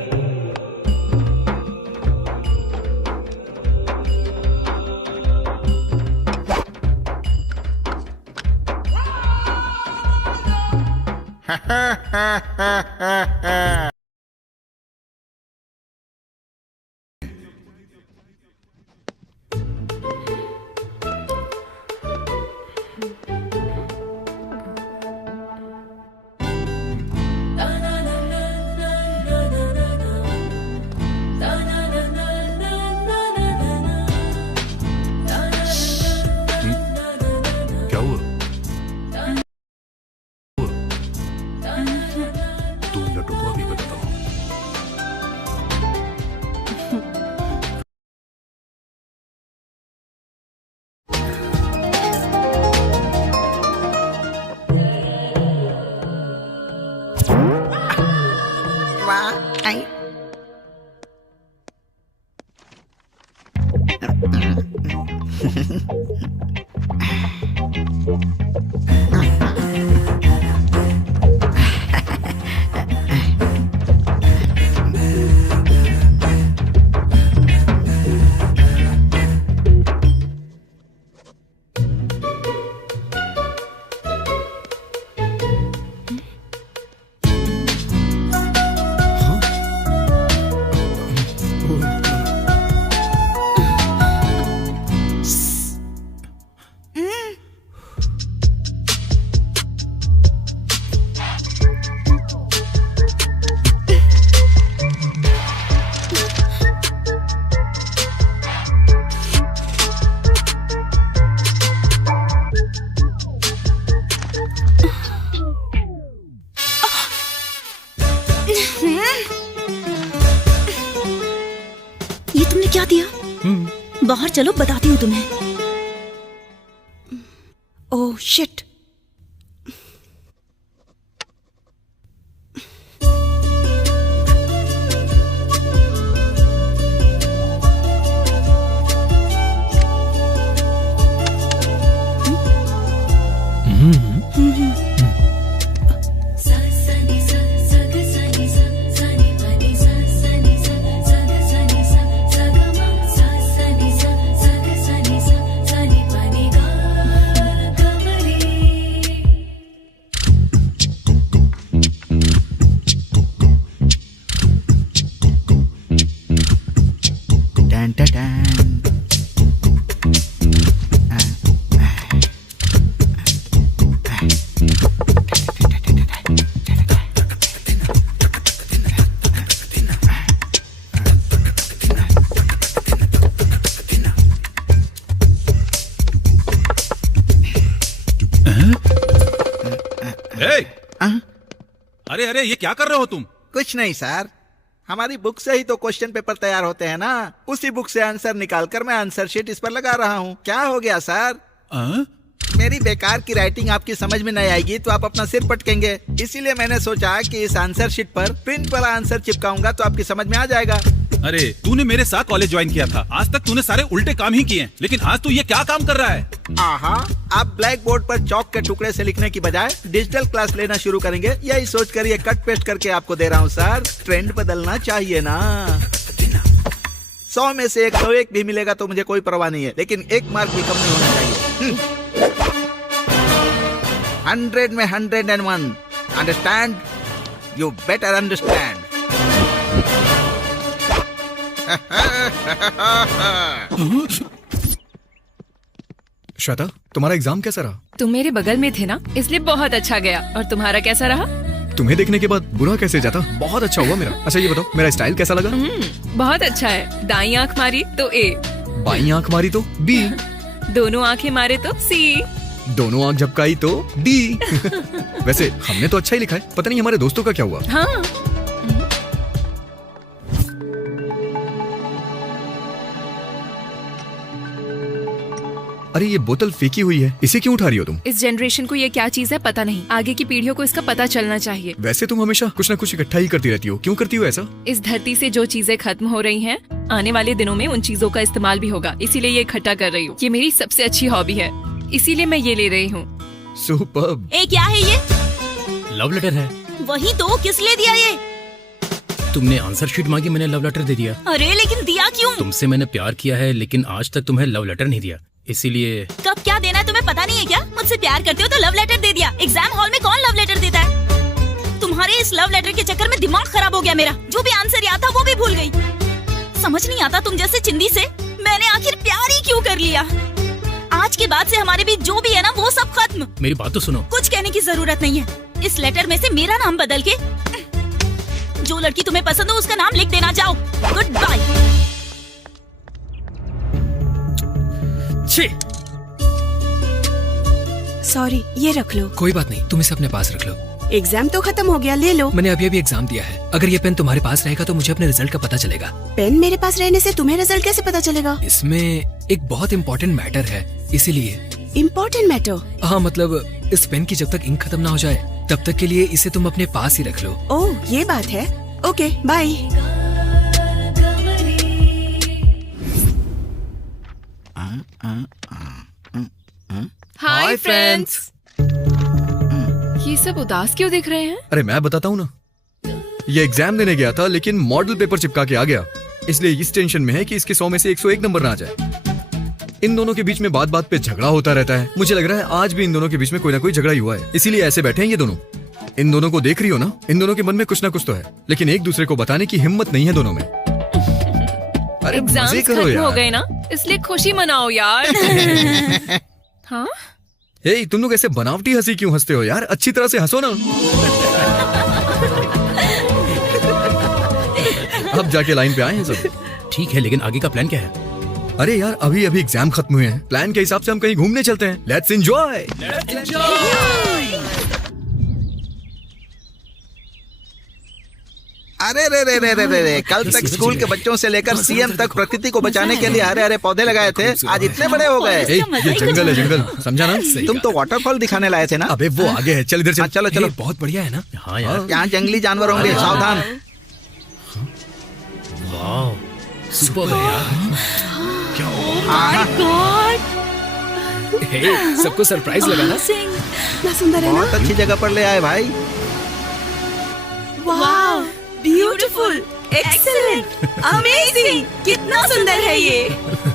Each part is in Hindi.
क्या हुआ? तुम लड्डू को अभी बताता हूँ। ये तुमने क्या दिया? बाहर चलो, बताती हूँ तुम्हें। Oh shit. अरे अरे, ये क्या कर रहे हो तुम? कुछ नहीं सर, हमारी बुक से ही तो क्वेश्चन पेपर तैयार होते हैं ना। उसी बुक से आंसर निकालकर मैं आंसर शीट इस पर लगा रहा हूँ। क्या हो गया सर? मेरी बेकार की राइटिंग आपकी समझ में नहीं आएगी तो आप अपना सिर पटकेंगे। इसीलिए मैंने सोचा कि इस आंसर शीट पर प्रिंट वाला आंसर चिपकाऊंगा तो आपकी समझ में आ जाएगा। अरे तूने मेरे साथ कॉलेज ज्वाइन किया था, आज तक तूने सारे उल्टे काम ही किए, लेकिन आज तू ये क्या काम कर रहा है? आहा, आप ब्लैक बोर्ड पर चौक के टुकड़े से लिखने की बजाय डिजिटल क्लास लेना शुरू करेंगे, यही सोच कर ये कट पेस्ट करके आपको दे रहा हूँ सर। ट्रेंड बदलना चाहिए ना। 100 में से 101 भी मिलेगा तो मुझे कोई परवाह नहीं है, लेकिन 1 मार्क भी कम नहीं होना चाहिए। 100 में 101। Understand? You better understand. Shweta, तुम्हारा एग्जाम कैसा रहा? तुम मेरे बगल में थे ना, इसलिए बहुत अच्छा गया। और तुम्हारा कैसा रहा? तुम्हें देखने के बाद बुरा कैसे जाता? बहुत अच्छा हुआ मेरा। अच्छा ये बताओ, मेरा स्टाइल कैसा लगा? बहुत अच्छा है। दाईं आंख मारी तो A, बाईं आंख मारी तो B, दोनों आंखें मारे तो C, दोनों आंख झपकाई तो D। वैसे हमने तो अच्छा ही लिखा है, पता नहीं हमारे दोस्तों का क्या हुआ। हाँ। अरे ये बोतल फेंकी हुई है, इसे क्यों उठा रही हो तुम? इस जनरेशन को ये क्या चीज है पता नहीं, आगे की पीढ़ियों को इसका पता चलना चाहिए। वैसे तुम हमेशा कुछ न कुछ इकट्ठा ही करती रहती हो, क्यों करती हो ऐसा? इस धरती से जो चीजें खत्म हो रही हैं, आने वाले दिनों में उन चीजों का इस्तेमाल भी होगा, इसीलिए ये इकट्ठा कर रही हूँ। ये मेरी सबसे अच्छी हॉबी है, इसीलिए मैं ये ले रही हूँ। सुपर्ब। क्या है ये? लव लेटर है। वही तो, किस लिए दिया ये? तुमने आंसर शीट मांगी, मैंने लव लेटर दे दिया। अरे लेकिन दिया क्यों? तुमसे मैंने प्यार किया है लेकिन आज तक तुम्हें लव लेटर नहीं दिया, इसीलिए। कब क्या देना है तुम्हें पता नहीं है क्या? मुझसे प्यार करते हो तो लव लेटर दे दिया। एग्जाम हॉल में कौन लव लेटर देता है? तुम्हारे इस लव लेटर के चक्कर में दिमाग खराब हो गया मेरा। जो भी आंसर याद था वो भी भूल गई। समझ नहीं आता तुम जैसे चिंदी से मैंने आखिर प्यार ही क्यों कर लिया। आज के बाद से हमारे बीच जो भी है ना वो सब खत्म। मेरी बात तो सुनो। कुछ कहने की जरूरत नहीं है। इस लेटर में से मेरा नाम बदल के जो लड़की तुम्हें पसंद हो उसका नाम लिख देना। जाओ, गुड बाय। सॉरी, ये रख लो। कोई बात नहीं, तुम इसे अपने पास रख लो। एग्जाम तो खत्म हो गया, ले लो। मैंने अभी अभी एग्जाम दिया है। अगर ये पेन तुम्हारे पास रहेगा तो मुझे अपने रिजल्ट का पता चलेगा। पेन मेरे पास रहने से तुम्हें रिजल्ट कैसे पता चलेगा? इसमें एक बहुत इम्पोर्टेंट मैटर है, इसीलिए। Important matter? हाँ, मतलब इस पेन की जब तक इंक खत्म ना हो जाए तब तक के लिए इसे तुम अपने पास ही रख लो। ओह, ये बात है। Okay, bye. Hi friends. ये सब उदास क्यों दिख रहे हैं? अरे मैं बताता हूँ ना, ये एग्जाम देने गया था लेकिन मॉडल पेपर चिपका के आ गया, इसलिए इस टेंशन में है कि इसके 100 में से 101 नंबर ना आ जाए। इन दोनों के बीच में बात बात पे झगड़ा होता रहता है। मुझे लग रहा है आज भी इन दोनों के बीच में कोई ना कोई झगड़ा ही हुआ है, इसीलिए ऐसे बैठे हैं ये दोनों। इन दोनों को देख रही हो ना, इन दोनों के मन में कुछ ना कुछ तो है, लेकिन एक दूसरे को बताने की हिम्मत नहीं है दोनों में। अरे मजे करो खत्म यार। हो गए ना, इसलिए खुशी मनाओ यार। हाँ, हे, तुम लोग ऐसे बनावटी हंसी क्यों हंसते हो यार? अच्छी तरह से हंसो ना। अब जाके लाइन पे आए हैं सब। ठीक है, लेकिन आगे का प्लान क्या है? अरे यार, अभी अभी एग्जाम खत्म हुए हैं। प्लान के हिसाब से हम कहीं घूमने चलते हैं। Let's enjoy. अरे रे रे रे रे रे रे, कल तक स्कूल के बच्चों से लेकर सीएम तक प्रकृति को बचाने के लिए हरे हरे पौधे लगाए थे, आज इतने बड़े हो गए। ये जंगल है, जंगल, समझा ना? तुम तो वाटरफॉल दिखाने लाए थे ना? अबे वो आगे है, चल इधर चल। चलो चलो, बहुत बढ़िया है ना? हाँ यार, यहाँ जंगली जानवर होंगे, सावधान। वाह, सुपर है यार। सबको सरप्राइज लगा ना? कितना सुंदर है ना? बहुत अच्छी जगह पर ले आए भाई। वाह, ब्यूटीफुल, एक्सीलेंट, अमेजिंग। कितना सुंदर है ये।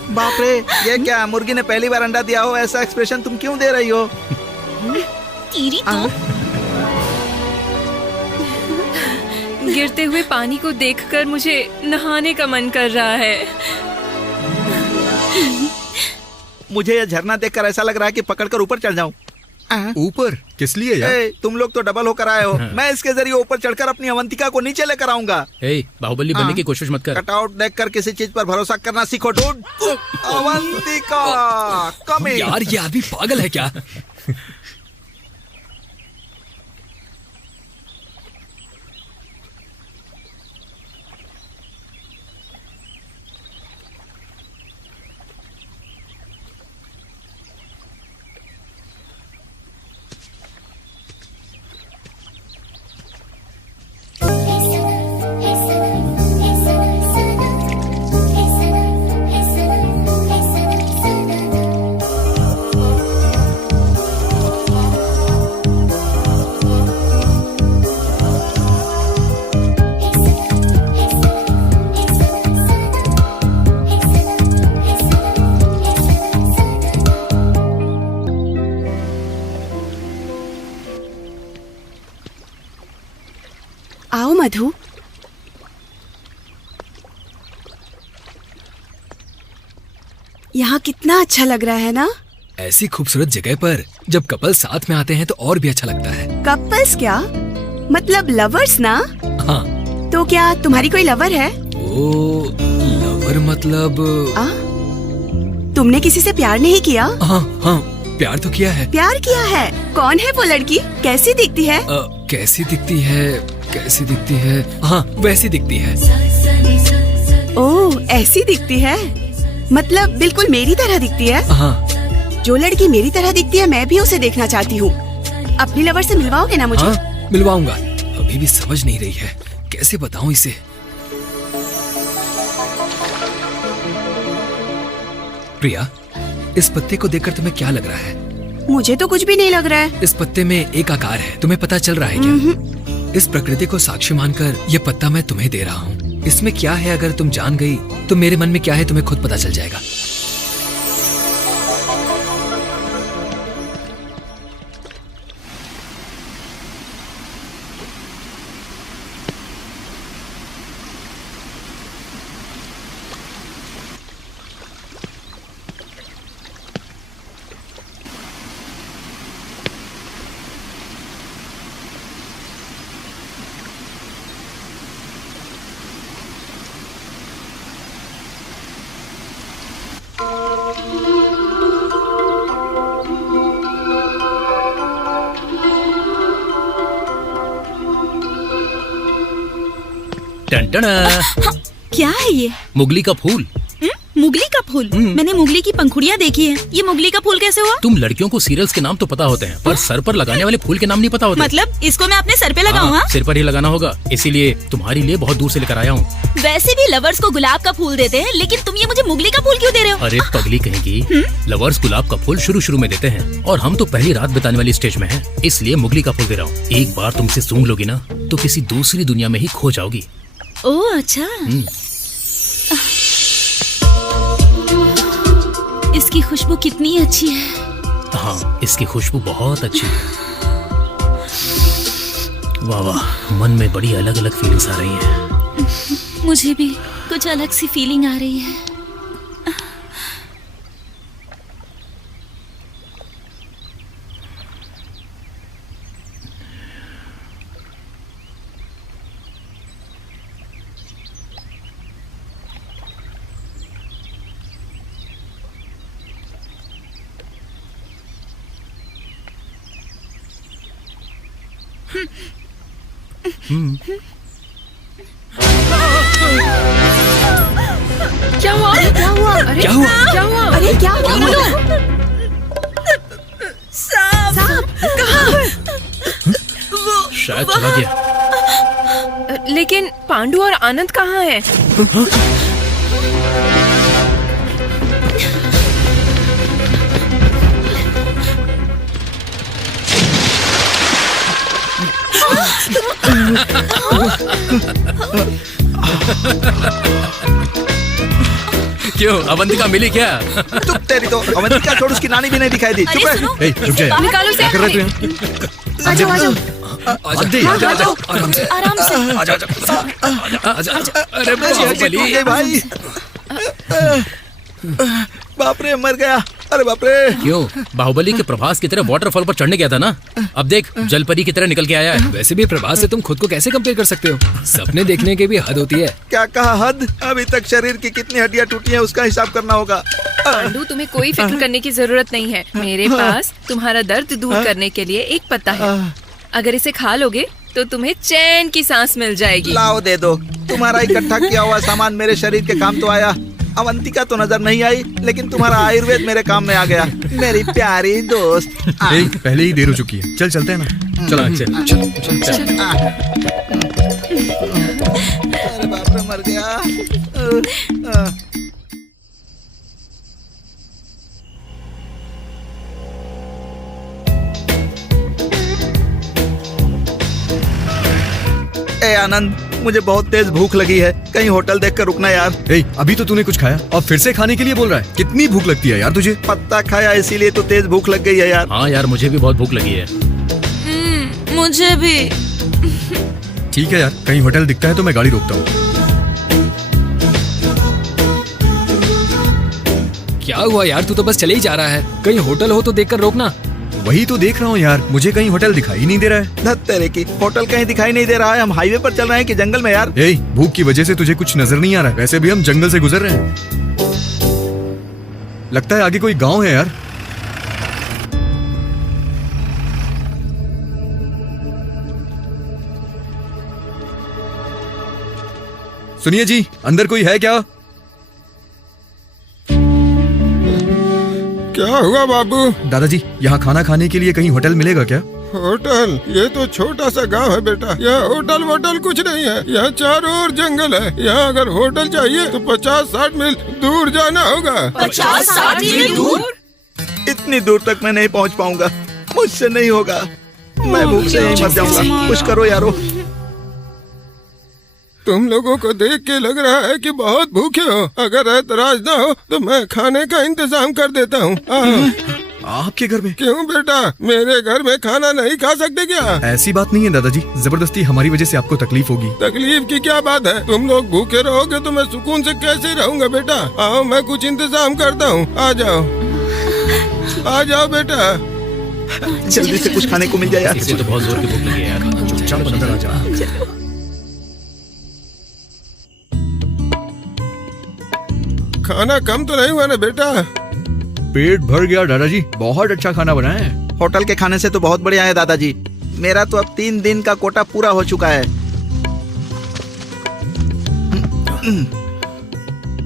बाप रे, ये क्या, मुर्गी ने पहली बार अंडा दिया हो ऐसा एक्सप्रेशन तुम क्यों दे रही हो? कीरी तो गिरते हुए पानी को देखकर मुझे नहाने का मन कर रहा है। मुझे ये झरना देखकर ऐसा लग रहा है कि पकड़कर ऊपर चढ़ जाऊं। ऊपर किस लिए यार? तुम लोग तो डबल होकर आए हो, मैं इसके जरिए ऊपर चढ़कर अपनी अवंतिका को नीचे लेकर आऊंगा। बाहुबली बनने की कोशिश मत कर। कटआउट देखकर किसी चीज पर भरोसा करना सीखो डूड। अवंतिका कमिंग। यार ये आदमी पागल है क्या? आओ मधु। यहाँ कितना अच्छा लग रहा है ना? ऐसी खूबसूरत जगह पर जब कपल साथ में आते हैं तो और भी अच्छा लगता है। कपल्स क्या? मतलब लवर्स ना? हाँ। तो क्या तुम्हारी कोई लवर है? ओ, लवर मतलब? तुमने किसी से प्यार नहीं किया? हाँ हाँ, प्यार तो किया है। प्यार किया है? कौन है वो लड़की? कैसी दिखती है? कैसी दिखती है? कैसी दिखती है? हाँ, वैसी दिखती है। ओह, ऐसी दिखती है? मतलब बिल्कुल मेरी तरह दिखती है? हाँ। जो लड़की मेरी तरह दिखती है मैं भी उसे देखना चाहती हूँ। अपनी लवर से मिलवाओगे ना मुझे? हाँ, मिलवाऊंगा। अभी भी समझ नहीं रही है, कैसे बताऊं इसे? प्रिया, इस पत्ते को देखकर तुम्हें क्या लग रहा है? मुझे तो कुछ भी नहीं लग रहा है। इस पत्ते में एक आकार है, तुम्हें पता चल रहा है क्या? इस प्रकृति को साक्षी मानकर ये पत्ता मैं तुम्हें दे रहा हूँ। इसमें क्या है अगर तुम जान गई तो मेरे मन में क्या है तुम्हें खुद पता चल जाएगा। टन हाँ, क्या है ये? मुगली का फूल। मुगली का फूल? मैंने मुगली की पंखुड़ियाँ देखी है, ये मुगली का फूल कैसे हुआ? तुम लड़कियों को सीरियल्स के नाम तो पता होते हैं, पर सर पर लगाने वाले फूल के नाम नहीं पता होते। मतलब इसको मैं अपने सर पे लगाऊँ? हाँ, सिर पर ही लगाना होगा, इसीलिए तुम्हारे लिए बहुत दूर से लेकर आया हूँ। वैसे भी लवर्स को गुलाब का फूल देते हैं, लेकिन तुम ये मुझे मुगली का फूल क्यों दे रहे हो? अरे पगली कहेगी, लवर्स गुलाब का फूल शुरू में देते हैं और हम तो पहली रात बिताने वाली स्टेज में हैं, इसलिए मुगली का फूल दे रहा हूँ। एक बार तुमसे सूंघ लोगी ना तो किसी दूसरी दुनिया में ही खो जाओगी। ओह अच्छा। इसकी खुशबू कितनी अच्छी है। हाँ, इसकी खुशबू बहुत अच्छी है। वाह वाह, मन में बड़ी अलग अलग फीलिंग्स आ रही हैं। मुझे भी कुछ अलग सी फीलिंग आ रही है। क्या हुआ? क्या हुआ? अरे क्या हुआ? क्या हुआ? अरे क्या हुआ? बोलो। सांप कहाँ? शायद चला गया। लेकिन पांडु और आनंद कहाँ हैं? क्यों, अवंतिका मिली क्या? चुप तेरी तो, अवंतिका छोड़, उसकी नानी भी नहीं दिखाई दी। अरे चुप सुनो, ए, रुक जा यार। निकालो इसे। क्या कर रहे हो तू यहाँ? आ जाओ, आ जाओ। आराम से आराम से। अरे मेरी हड्डी बाहुबली। टूट गई भाई। बाप रे, मर गया। अरे बाप रे। क्यों, बाहुबली के प्रभास की तरह वाटरफॉल पर चढ़ने गया था ना, अब देख जलपरी की तरह निकल के आया है। वैसे भी प्रभास से तुम खुद को कैसे कंपेयर कर सकते हो? सपने देखने की भी हद होती है। क्या कहा हद? अभी तक शरीर की कितनी हड्डियां टूटी हैं उसका हिसाब करना होगा। पांडु, तुम्हें कोई फिक्र करने की जरूरत नहीं है। मेरे पास तुम्हारा दर्द दूर करने के लिए एक पत्ता है। अगर इसे खा लोगे तो तुम्हें चैन की सांस मिल जाएगी। लाओ दे दो। तुम्हारा इकट्ठा किया हुआ सामान मेरे शरीर के काम तो आया। अवंतिका तो नजर नहीं आई, लेकिन तुम्हारा आयुर्वेद मेरे काम में आ गया। मेरी प्यारी दोस्त। ए, पहले ही देर हो चुकी है, चल चलते हैं ना। चलो चल। अरे बाप रे, मर गया। ए आनंद, मुझे बहुत तेज भूख लगी है, कहीं होटल देखकर रुकना यार। ए, अभी तो तूने कुछ खाया और फिर से खाने के लिए बोल रहा है? कितनी भूख लगती है यार तुझे? पत्ता खाया इसीलिए तो तेज भूख लग गई है यार। हाँ यार, मुझे भी बहुत भूख लगी है। मुझे भी। ठीक है यार, कहीं होटल दिखता है तो मैं गाड़ी रोकता हूँ। क्या हुआ यार, तू तो बस चले ही जा रहा है। कहीं होटल हो तो देखकर रोकना। वही तो देख रहा हूँ यार, मुझे कहीं होटल दिखाई नहीं दे रहा है। धत तेरे की, होटल कहीं दिखाई नहीं दे रहा है। हम हाईवे पर चल रहे हैं कि जंगल में यार? ए, भूख की वजह से तुझे कुछ नजर नहीं आ रहा है? वैसे भी हम जंगल से गुजर रहे हैं। लगता है आगे कोई गांव है यार। सुनिए जी, अंदर कोई है क्या? क्या हुआ बाबू? दादाजी, यहाँ खाना खाने के लिए कहीं होटल मिलेगा क्या? होटल? ये तो छोटा सा गांव है बेटा, यहाँ होटल वोटल कुछ नहीं है। यहाँ चारों ओर जंगल है। यहाँ अगर होटल चाहिए तो 50-60 मील दूर जाना होगा। 50-60 मील दूर? इतनी दूर तक मैं नहीं पहुँच पाऊंगा, मुझसे नहीं होगा। मैं भूख से ही मर जाऊंगा। कुछ करो यारो। तुम लोगों को देख के लग रहा है कि बहुत भूखे हो। अगर ऐतराज ना हो तो मैं खाने का इंतजाम कर देता हूँ। आपके घर में? क्यों बेटा, मेरे घर में खाना नहीं खा सकते क्या? ऐसी बात नहीं है दादाजी, जबरदस्ती हमारी वजह से आपको तकलीफ होगी। तकलीफ की क्या बात है? तुम लोग भूखे रहोगे तो मैं सुकून से कैसे रहूँगा बेटा? आओ मैं कुछ इंतजाम करता हूँ, आ जाओ आ जाओ बेटा। जल्दी से कुछ खाने को मिल जाए यार। इसे तो बहुत जोर की भूख लगी है यार। चुपचाप अंदर आ जा। खाना कम तो नहीं हुआ ना बेटा? पेट भर गया दादाजी, बहुत अच्छा खाना बना है। होटल के खाने से तो बहुत बढ़िया है दादाजी। मेरा तो अब 3 दिन का कोटा पूरा हो चुका है।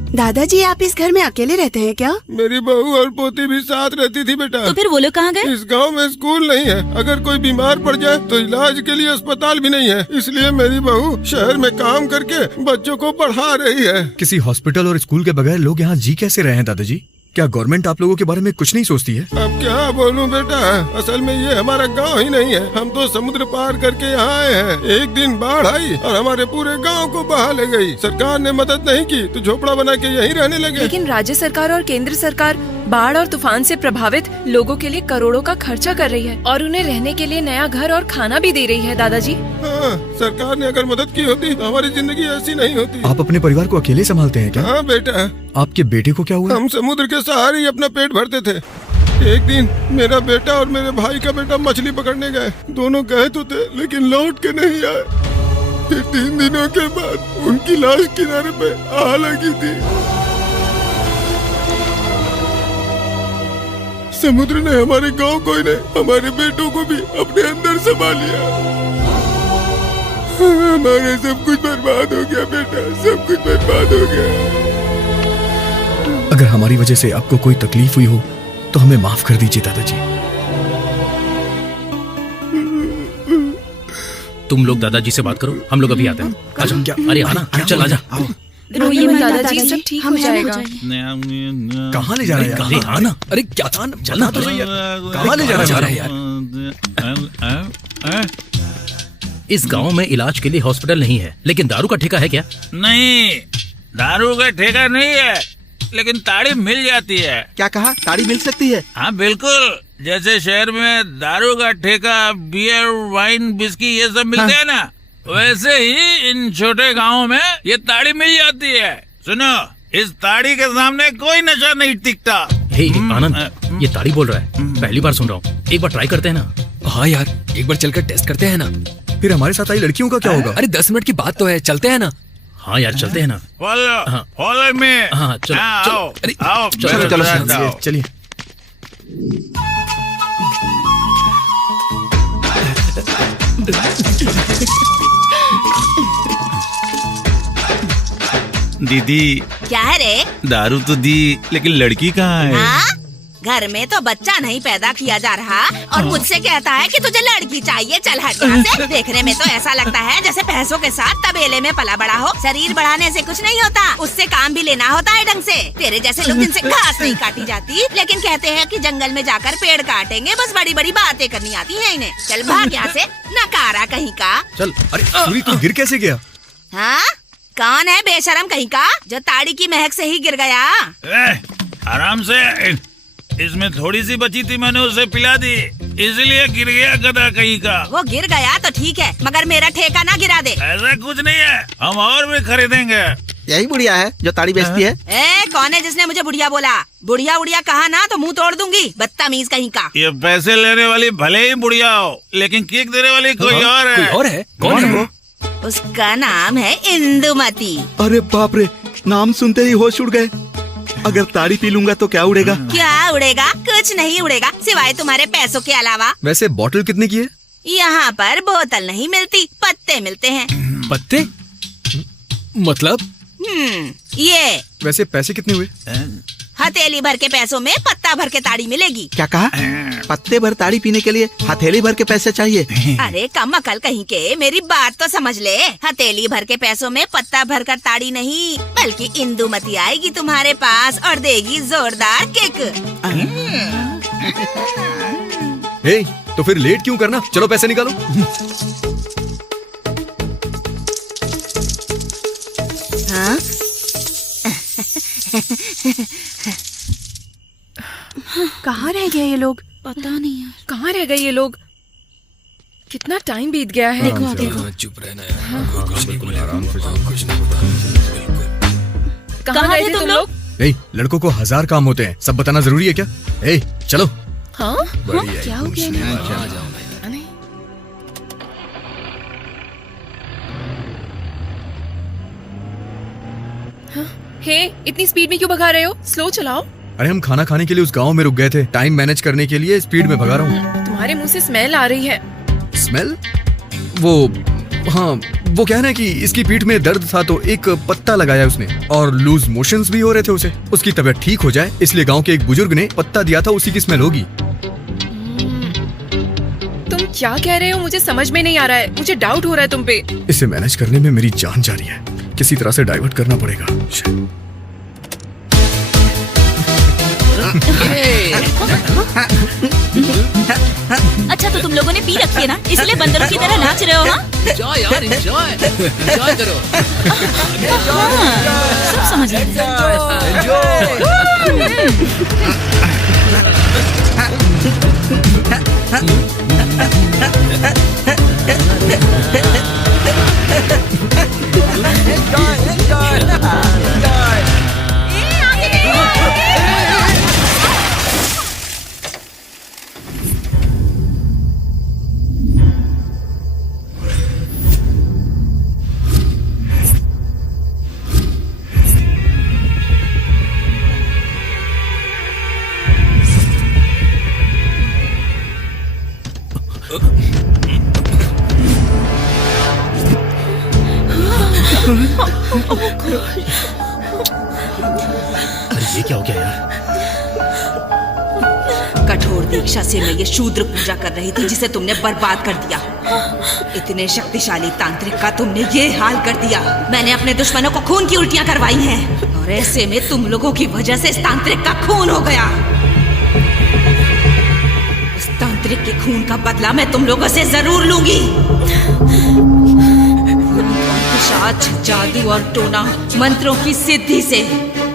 दादाजी आप इस घर में अकेले रहते हैं क्या? मेरी बहू और पोती भी साथ रहती थी बेटा। तो फिर वो लोग कहाँ गए? इस गांव में स्कूल नहीं है। अगर कोई बीमार पड़ जाए तो इलाज के लिए अस्पताल भी नहीं है। इसलिए मेरी बहू शहर में काम करके बच्चों को पढ़ा रही है। किसी हॉस्पिटल और स्कूल के बगैर लोग यहाँ जी कैसे रहे हैं दादाजी? क्या गवर्नमेंट आप लोगों के बारे में कुछ नहीं सोचती है? अब क्या बोलूं बेटा, असल में ये हमारा गांव ही नहीं है। हम तो समुद्र पार करके यहाँ आए हैं। एक दिन बाढ़ आई और हमारे पूरे गांव को बहा ले गई। सरकार ने मदद नहीं की तो झोपड़ा बना के यहीं रहने लगे। लेकिन राज्य सरकार और केंद्र सरकार बाढ़ और तूफान से प्रभावित लोगों के लिए करोड़ों का खर्चा कर रही है और उन्हें रहने के लिए नया घर और खाना भी दे रही है दादाजी। हाँ, सरकार ने अगर मदद की होती तो हमारी जिंदगी ऐसी नहीं होती। आप अपने परिवार को अकेले संभालते हैं क्या? हाँ बेटा। आपके बेटे को क्या हुआ? हम समुद्र के सहारे ही अपना पेट भरते थे। एक दिन मेरा बेटा और मेरे भाई का बेटा मछली पकड़ने गए। दोनों गए तो थे लेकिन लौट के नहीं आए। फिर 3 दिनों के बाद उनकी लाश किनारे पे आ लगी थी। समुद्र ने हमारे गांव को ही नहीं, हमारे बेटों को भी अपने अंदर समा लिया। हमारे सब कुछ बर्बाद हो गया बेटा, सब कुछ बर्बाद हो गया। अगर हमारी वजह से आपको कोई तकलीफ हुई हो तो हमें माफ कर दीजिए दादाजी। तुम लोग दादाजी से बात करो, हम लोग अभी आते हैं। आजा, क्या? अरे आना, चल आजा। रोइए मत दादाजी, सब ठीक हो जाएगा। कहाँ ले जा रहे हैं? अरे आना, अरे क्या चलना तो सही है। कहाँ ले जा रहे हैं यार? इस गांव में इलाज के लिए हॉस्पिटल नहीं है, लेकिन दारू का ठेका है क्या? नहीं, दारू का ठेका नहीं है, लेकिन ताड़ी मिल जाती है। क्या कहा? ताड़ी मिल सकती है? हाँ बिल्कुल। जैसे शहर में दारू का ठेका, बियर, वाइन, बिस्की ये सब मिलते हैं ना, वैसे ही इन छोटे गांवों में ये ताड़ी मिल जाती है। सुनो, इस ताड़ी के सामने कोई नशा नहीं टिकता। हे आनंद, ये ताड़ी बोल रहा है, पहली बार सुन रहा हूँ। एक बार ट्राई करते हैं ना? हाँ यार, एक बार चलकर टेस्ट करते हैं ना। फिर हमारे साथ आई लड़कियों का क्या होगा? अरे 10 मिनट की बात तो है, चलते हैं ना। हाँ यार चलते हैं ना। Follow me. हाँ चलो आओ, अरे आओ, चलो चलिए। दीदी, क्या है रे? दारू तो दी, लेकिन लड़की कहाँ है? हाँ? घर में तो बच्चा नहीं पैदा किया जा रहा और मुझसे कहता है कि तुझे लड़की चाहिए। चल हट यहाँ से। देखने में तो ऐसा लगता है जैसे भैंसों के साथ तबेले में पला बड़ा हो। शरीर बढ़ाने से कुछ नहीं होता, उससे काम भी लेना होता है ढंग से। तेरे जैसे लोग जिनसे घास नहीं काटी जाती, लेकिन कहते हैं कि जंगल में जाकर पेड़ काटेंगे, बस बड़ी बड़ी बातें करनी आती है इन्हें। चल भाग यहाँ से, नकारा कहीं का। चल। अरे सूरी, तू गिर कैसे गया? हाँ, कौन है बेशरम कहीं का जो ताड़ी की महक से ही गिर गया? आराम से, इसमें थोड़ी सी बची थी, मैंने उसे पिला दी, इसलिए गिर गया गधा कहीं का। वो गिर गया तो ठीक है, मगर मेरा ठेका ना गिरा दे। ऐसा कुछ नहीं है, हम और भी खरीदेंगे। यही बुढ़िया है जो ताड़ी बेचती है? कौन है जिसने मुझे बुढ़िया बोला? बुढ़िया उड़िया कहा ना तो मुंह तोड़ दूंगी, बदतमीज कहीं का। ये पैसे लेने वाली भले ही बुढ़िया हो, लेकिन किक देने वाली कोई और है। कोई और है? कौन है वो? उसका नाम है इंदुमती। अरे बाप रे, नाम सुनते ही होश उड़ गए। अगर ताड़ी पी लूंगा तो क्या उड़ेगा? क्या उड़ेगा? कुछ नहीं उड़ेगा, सिवाय तुम्हारे पैसों के अलावा। वैसे बॉटल कितने की है? यहाँ पर बोतल नहीं मिलती, पत्ते मिलते हैं। पत्ते? मतलब? ये। वैसे पैसे कितने हुए? हथेली भर के पैसों में पत्ता भर के ताड़ी मिलेगी। क्या कहा? पत्ते भर ताड़ी पीने के लिए हथेली भर के पैसे चाहिए? अरे कम अकल कहीं के, मेरी बात तो समझ ले। हथेली भर के पैसों में पत्ता भर कर ताड़ी नहीं, बल्कि इंदुमती आएगी तुम्हारे पास और देगी जोरदार किक। हे, तो फिर लेट क्यों करना? चलो पैसे निकालो। हाँ? कहाँ रह गए ये लोग? पता नहीं यार। कहाँ रह गए ये लोग? कितना टाइम बीत गया है। देखो चुप रहना यार। कहाँ गए थे तुम लोग? ए, लड़कों को 1000 काम होते हैं, सब बताना जरूरी है क्या? ए, चलो। हाँ? बढ़िया। क्या हो गया? हे, इतनी स्पीड में क्यों भगा रहे हो? स्लो चलाओ। अरे हम खाना खाने के लिए उस गांव में रुक गए थे, टाइम मैनेज करने के लिए स्पीड में भगा रहा हूँ। तुम्हारे मुंह से स्मेल आ रही है। स्मेल? वो क्या है ना कि इसकी पीठ में दर्द था तो एक पत्ता लगाया उसने और लूज मोशंस भी हो रहे थे उसे। उसकी तबीयत ठीक हो जाए इसलिए गांव के एक बुजुर्ग ने पत्ता दिया था, उसी की स्मेल होगी। तुम क्या कह रहे हो? मुझे समझ में नहीं आ रहा है। मुझे डाउट हो रहा है तुम पे। इसे मैनेज करने में मेरी जान जा रही है, किसी तरह से डाइवर्ट करना पड़ेगा। अच्छा तो तुम लोगों ने पी रखी है ना, इसलिए बंदरों की तरह नाच रहे हो? हाँ एंजॉय यार, एंजॉय करो। सब समझ अरे ये क्या हो गया यार? कठोर दीक्षा से मैं ये शूद्र पूजा कर रही थी जिसे तुमने बर्बाद कर दिया। इतने शक्तिशाली तांत्रिक का तुमने ये हाल कर दिया। मैंने अपने दुश्मनों को खून की उल्टियां करवाई हैं और ऐसे में तुम लोगों की वजह से इस तांत्रिक का खून हो गया। इस तांत्रिक के खून का बदला मैं तुम लोगों से जरूर लूंगी। पिशाच, जादू और टोना मंत्रों की सिद्धि से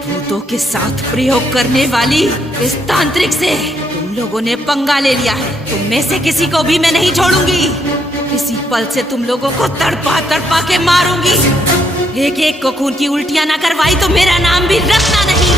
भूतों के साथ प्रयोग करने वाली इस तांत्रिक से तुम लोगों ने पंगा ले लिया है। तुम में से किसी को भी मैं नहीं छोड़ूंगी। इसी पल से तुम लोगों को तड़पा तड़पा के मारूंगी। एक एक को खून की उल्टियां ना करवाई तो मेरा नाम भी रत्ना नहीं।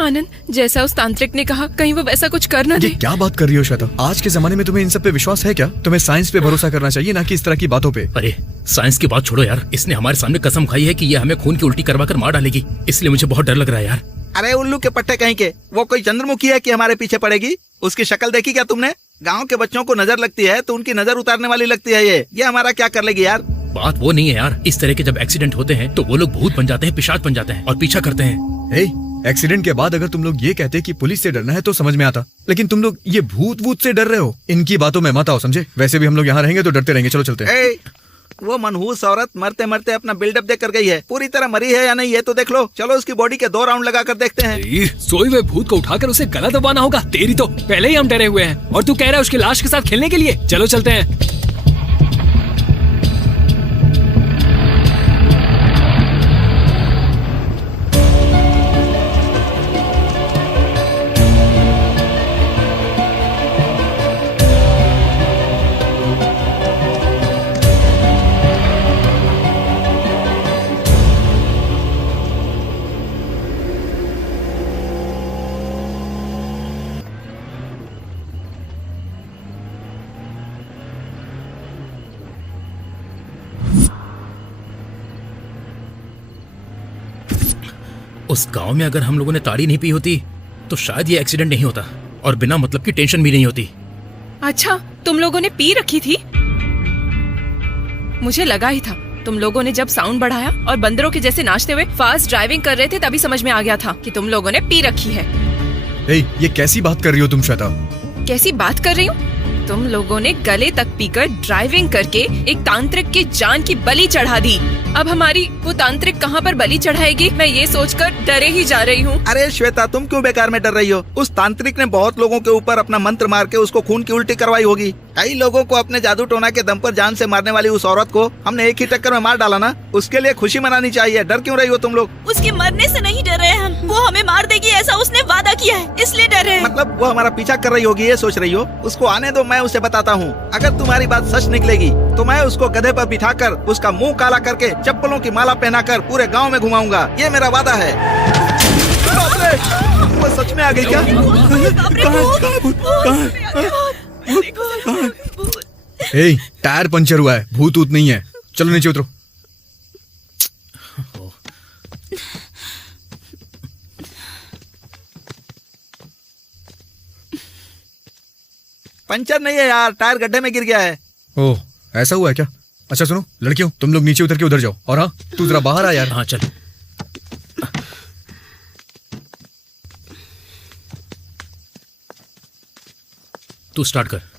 आनंद, जैसा उस तांत्रिक ने कहा, कहीं वो वैसा कुछ कर ना दे। ये क्या बात कर रही हो श्वेता? आज के जमाने में तुम्हें इन सब पे विश्वास है क्या? तुम्हें साइंस पे भरोसा करना चाहिए, ना कि इस तरह की बातों पे। अरे साइंस की बात छोड़ो यार, इसने हमारे सामने कसम खाई है कि ये हमें खून की उल्टी करवा कर मार डालेगी, इसलिए मुझे बहुत डर लग रहा है यार। अरे उल्लू के पट्टे कहीं के, वो कोई चंद्रमुखी है कि हमारे पीछे पड़ेगी? उसकी शक्ल देखी क्या तुमने? गाँव के बच्चों को नजर लगती है तो उनकी नजर उतारने वाली लगती है। ये हमारा क्या कर लेगी यार? बात वो नहीं है यार, इस तरह के जब एक्सीडेंट होते हैं तो वो लोग भूत बन जाते हैं, पिशाच बन जाते हैं और पीछा करते हैं। एक्सीडेंट के बाद अगर तुम लोग ये कहते कि पुलिस से डरना है तो समझ में आता, लेकिन तुम लोग ये भूत से डर रहे हो। इनकी बातों में मत आओ, समझे? वैसे भी हम लोग यहाँ रहेंगे तो डरते रहेंगे। चलो चलते हैं। वो मनहूस औरत मरते मरते अपना बिल्डअप देख कर गई है। पूरी तरह मरी है या नहीं ये तो देख लो। चलो उसकी बॉडी के 2 राउंड लगा कर देखते हैं। सोए हुए भूत को उठाकर उसे गला दबाना होगा। तेरी तो पहले ही हम डरे हुए हैं और तू कह रहा है उसकी लाश के साथ खेलने के लिए। चलो चलते हैं। उस गांव में अगर हम लोगों ने ताड़ी नहीं पी होती तो शायद ये एक्सीडेंट नहीं होता और बिना मतलब की टेंशन भी नहीं होती। अच्छा, तुम लोगों ने पी रखी थी? मुझे लगा ही था। तुम लोगों ने जब साउंड बढ़ाया और बंदरों के जैसे नाचते हुए फास्ट ड्राइविंग कर रहे थे तभी समझ में आ गया था कि तुम लोगों ने पी रखी है। ये कैसी बात कर रही हो तुम श्वेता? कैसी बात कर रही हूँ? तुम लोगों ने गले तक पीकर ड्राइविंग करके एक तांत्रिक की जान की बलि चढ़ा दी। अब हमारी वो तांत्रिक कहाँ पर बलि चढ़ाएगी, मैं ये सोचकर डरे ही जा रही हूँ। अरे श्वेता, तुम क्यों बेकार में डर रही हो? उस तांत्रिक ने बहुत लोगों के ऊपर अपना मंत्र मार के उसको खून की उल्टी करवाई होगी। कई लोगों को अपने जादू टोना के दम पर जान से मारने वाली उस औरत को हमने एक ही टक्कर में मार डाला ना। उसके लिए खुशी मनानी चाहिए। डर क्यों रही हो तुम लोग? उसके मरने से नहीं डर रहे हम, वो हमें मार देगी ऐसा उसने वादा किया है, इसलिए डर रहे हैं। मतलब वो हमारा पीछा कर रही होगी, ये सोच रही हो? उसको आने दो, मैं उसे बताता हूँ। अगर तुम्हारी बात सच निकलेगी तो मैं उसको गधे पर बिठाकर उसका मुंह काला करके चप्पलों की माला पहनाकर पूरे गांव में घुमाऊंगा। ये मेरा वादा है। बाप रे, वो सच में आ गई क्या? ए, टायर पंचर हुआ है, भूत ऊत नहीं है। चलो नीचे उतरो। पंचर नहीं है यार, टायर गड्ढे में गिर गया है। ओह, ऐसा हुआ है क्या? अच्छा सुनो लड़कियों, तुम लोग नीचे उतर के उधर जाओ। और हाँ, तू जरा बाहर आ यार। हाँ चल। तू स्टार्ट कर।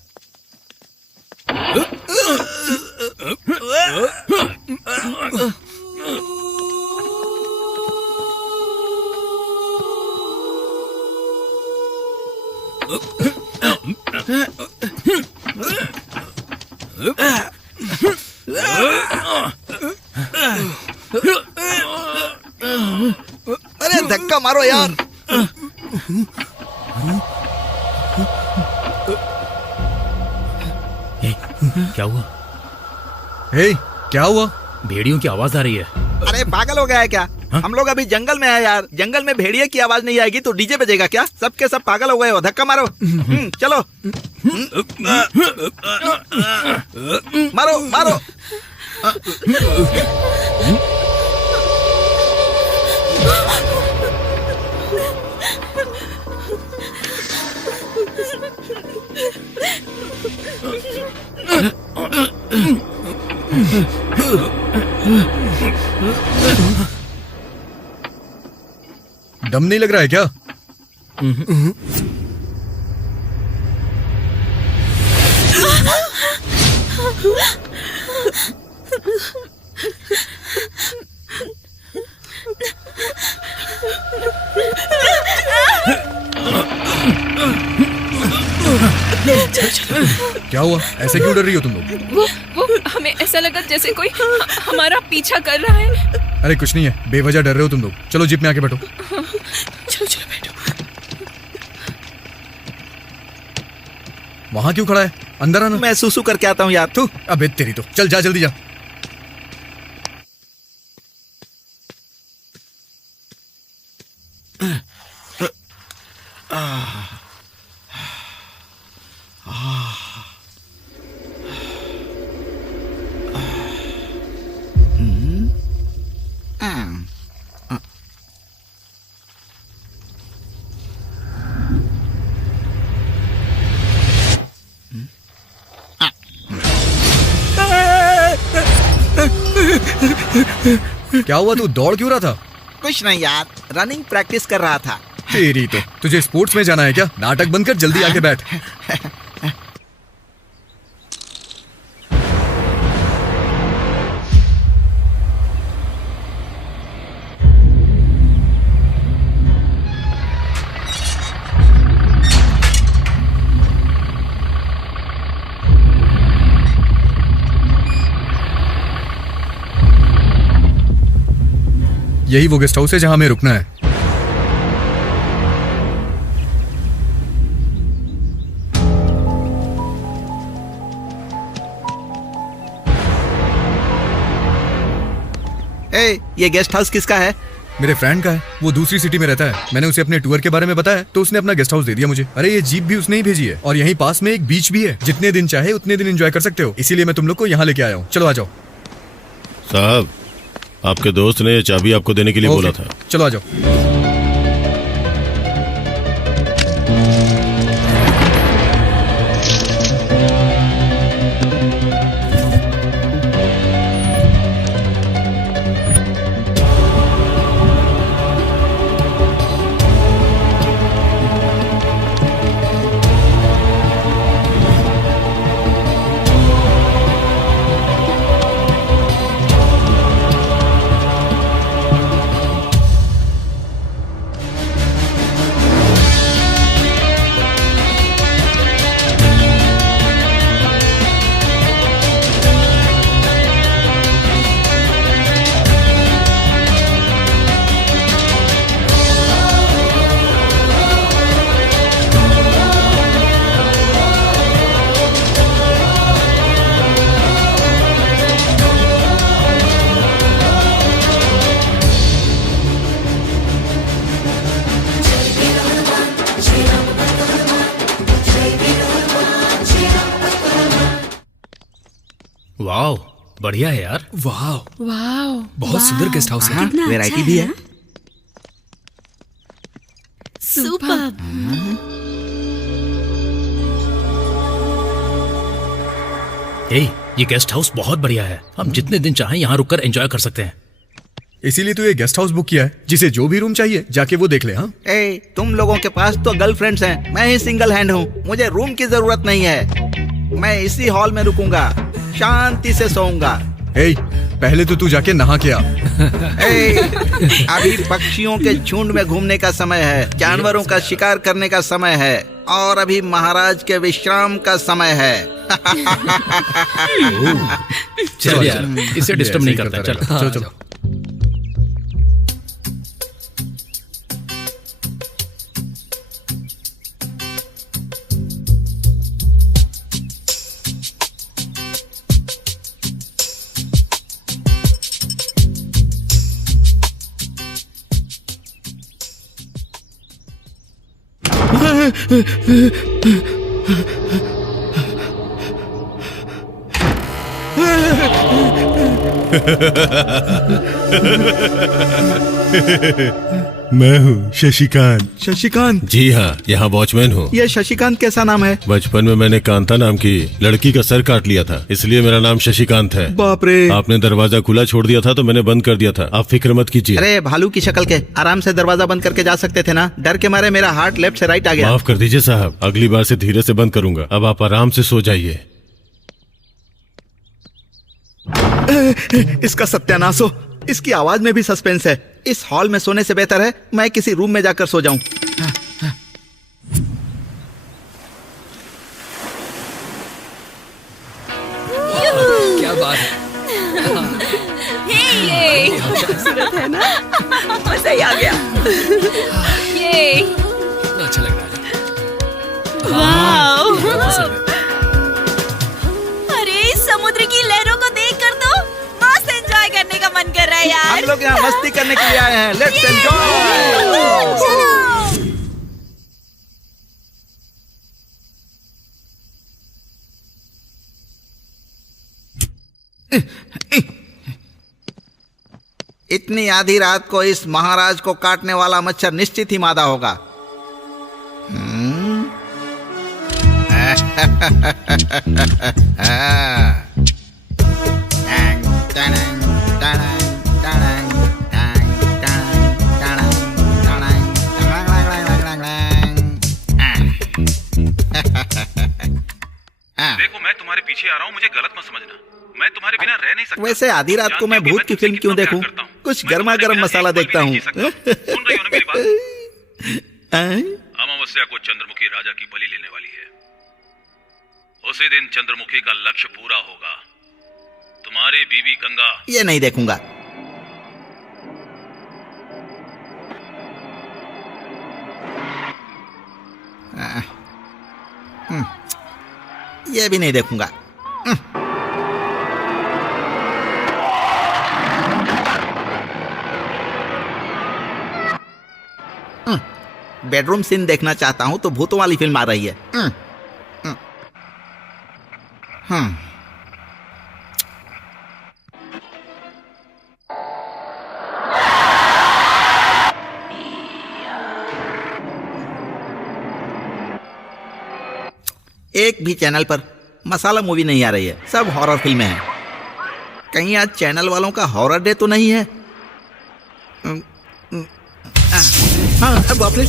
अरे धक्का मारो यार। क्या हुआ? ए, क्या हुआ? भेड़ियों की आवाज आ रही है। अरे पागल हो गया है क्या? हम लोग अभी जंगल में है यार। जंगल में भेड़िए की आवाज नहीं आएगी तो डीजे बजेगा क्या? सबके सब पागल हो गए हो। धक्का मारो। चलो मारो मारो। दम नहीं लग रहा है क्या? क्या हुआ? ऐसे क्यों डर रही हो तुम लोग? वो हमें ऐसा लगा जैसे कोई हमारा पीछा कर रहा है। अरे कुछ नहीं है, बेवजह डर रहे हो तुम लोग। चलो जीप में आके बैठो। चलो चलो बैठो। वहां क्यों खड़ा है? अंदर आना। मैं सुसु करके आता हूँ यार। तू अबे तेरी तो, चल जा जल्दी जा। क्या हुआ? तू दौड़ क्यों रहा था? कुछ नहीं यार, रनिंग प्रैक्टिस कर रहा था। तेरी तो, तुझे स्पोर्ट्स में जाना है क्या? नाटक बंद कर, जल्दी आके बैठ। यही वो गेस्ट हाउस है जहां हमें रुकना है। ये गेस्ट हाउस किसका है? मेरे फ्रेंड का है, वो दूसरी सिटी में रहता है। मैंने उसे अपने टूर के बारे में बताया तो उसने अपना गेस्ट हाउस दे दिया मुझे। अरे ये जीप भी उसने ही भेजी है और यहीं पास में एक बीच भी है। जितने दिन चाहे उतने दिन एंजॉय कर सकते हो, इसीलिए मैं तुम लोग को यहाँ लेके आया हूँ। चलो आ जाओ। साहब, आपके दोस्त ने चाबी आपको देने के लिए बोला था। चलो आ जाओ। वाह, बढ़िया है यार। वाह, वाह, बहुत सुंदर गेस्ट हाउस है। वैरायटी भी है। सुपर। ये गेस्ट हाउस बहुत बढ़िया है। हम जितने दिन चाहें यहाँ रुककर एंजॉय कर सकते हैं। इसीलिए तो ये गेस्ट हाउस बुक किया है। जिसे जो भी रूम चाहिए जाके वो देख ले। हाँ, तुम लोगों के पास तो गर्लफ्रेंड्स हैं, मैं ही सिंगल हैंड हूँ। मुझे रूम की जरूरत नहीं है। मैं इसी हॉल में रुकूंगा, शांति से सोऊंगा। पहले तो तू जाके नहा के आ। अभी पक्षियों के झुंड में घूमने का समय है, जानवरों का शिकार करने का समय है, और अभी महाराज के विश्राम का समय है। चल यार, इसे डिस्टर्ब नहीं करता। चलो चलो। मैं हूँ शशिकांत। शशिकांत? जी हाँ, यहाँ वॉचमैन हूँ। ये शशिकांत कैसा नाम है? बचपन में मैंने कांता नाम की लड़की का सर काट लिया था, इसलिए मेरा नाम शशिकांत है। बाप रे। आपने दरवाजा खुला छोड़ दिया था तो मैंने बंद कर दिया था। आप फिक्र मत कीजिए। अरे भालू की शक्ल के, आराम से दरवाजा बंद करके जा सकते थे ना। डर के मारे मेरा हार्ट लेफ्ट से राइट आ गया। माफ कर दीजिए साहब, अगली बार से धीरे से बंद करूंगा। अब आप आराम से सो जाइए। इसका सत्यानाश हो। इसकी आवाज में भी सस्पेंस है। इस हॉल में सोने से बेहतर है मैं किसी रूम में जाकर सो जाऊं। क्या बात है। ये खूबसूरत है ना। मजा ही आ गया। ये कितना अच्छा लग रहा है। वाह। अरे इस समुद्र की लहरों को देखकर तो मस्त एंजॉय करने का मन कर रहा है यार। हम लोग यहाँ मस्ती करने के लिए आए हैं। Let's enjoy. चलो। इतनी आधी रात को इस महाराज को काटने वाला मच्छर निश्चित ही मादा होगा। देखो मैं तुम्हारे पीछे आ रहा हूँ, मुझे गलत मत समझना। मैं तुम्हारे बिना रह नहीं सकता। वैसे आधी रात को मैं भूत की फिल्म क्यों देखूं? कुछ गर्मा गर्म मसाला देखता हूँ। सुन रही हो ना मेरी बात? हैं? अमावस्या को चंद्रमुखी राजा की बलि लेने वाली है। उसी दिन चंद्रमुखी का लक्ष्य पूरा होगा। तुम्हारी बीवी गंगा। ये नहीं देखूंगा। ये भी नहीं देखूंगा। बेडरूम सीन देखना चाहता हूं तो भूतों वाली फिल्म आ रही है। एक भी चैनल पर मसाला मूवी नहीं आ रही है, सब हॉरर फिल्में हैं। कहीं आज चैनल वालों का हॉरर डे तो नहीं है? हाँ, बाप रे,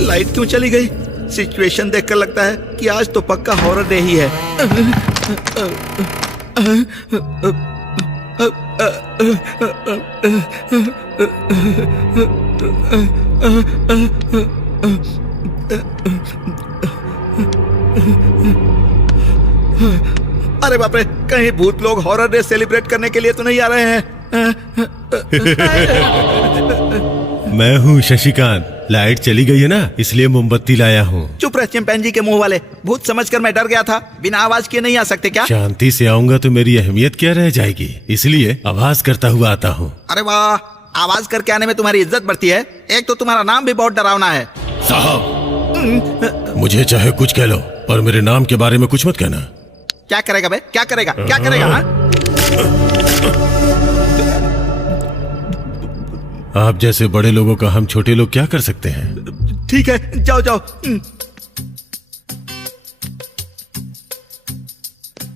लाइट क्यों चली गई? सिचुएशन देखकर लगता है कि आज तो पक्का हॉरर डे ही है। अरे बाप रे, कहीं भूत लोग हॉरर डे सेलिब्रेट करने के लिए तो नहीं आ रहे हैं? मैं हूँ शशिकांत। लाइट चली गई है ना, इसलिए मोमबत्ती लाया हूँ। चुप रह चिंपैंजी के मुंह वाले। भूत समझकर मैं डर गया था। बिना आवाज किए नहीं आ सकते क्या? शांति से आऊंगा तो मेरी अहमियत क्या रह जाएगी, इसलिए आवाज करता हुआ आता हूँ। अरे वाह, आवाज करके आने में तुम्हारी इज्जत बढ़ती है। एक तो तुम्हारा नाम भी बहुत डरावना है। साहब, मुझे चाहे कुछ कह लो, पर मेरे नाम के बारे में कुछ मत कहना। क्या करेगा बे? क्या करेगा? क्या करेगा? हाँ? आप जैसे बड़े लोगों का हम छोटे लोग क्या कर सकते हैं? ठीक है, जाओ जाओ।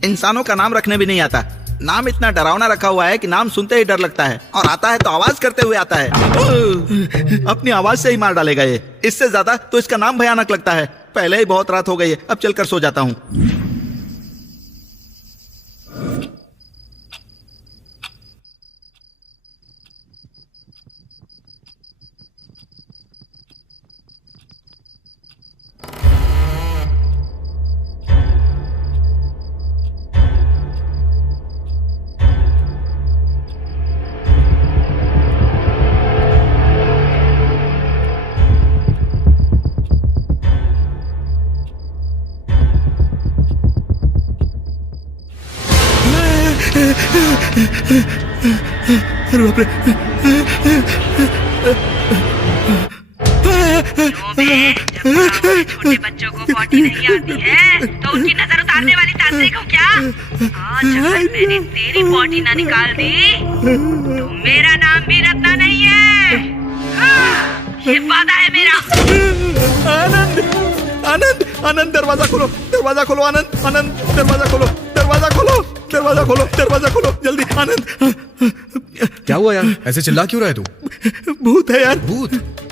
इंसानों का नाम रखने भी नहीं आता। नाम इतना डरावना रखा हुआ है कि नाम सुनते ही डर लगता है, और आता है तो आवाज करते हुए आता है। अपनी आवाज से ही मार डालेगा ये। इससे ज्यादा तो इसका नाम भयानक लगता है। पहले ही बहुत रात हो गई है, अब चलकर सो जाता हूँ। अरे बाप रे। छोटे बच्चों को पॉटी नहीं आती है तो उनकी नजर उतारने वाली तांत्रिक हो क्या? आज अगर मैंने तेरी पॉटी ना निकाल दी तो मेरा नाम भी रत्ना नहीं है। ये वादा है मेरा। आनंद, आनंद, आनंद, दरवाजा खोलो, दरवाजा खोलो, आनंद, आनंद, दरवाजा खोलो, दरवाजा खोलो, दरवाजा खोलो, दरवाजा खोलो, जल्दी, आनंद। क्या हुआ यार, ऐसे चिल्ला क्यों रहा है तू? भूत है यार। भूत?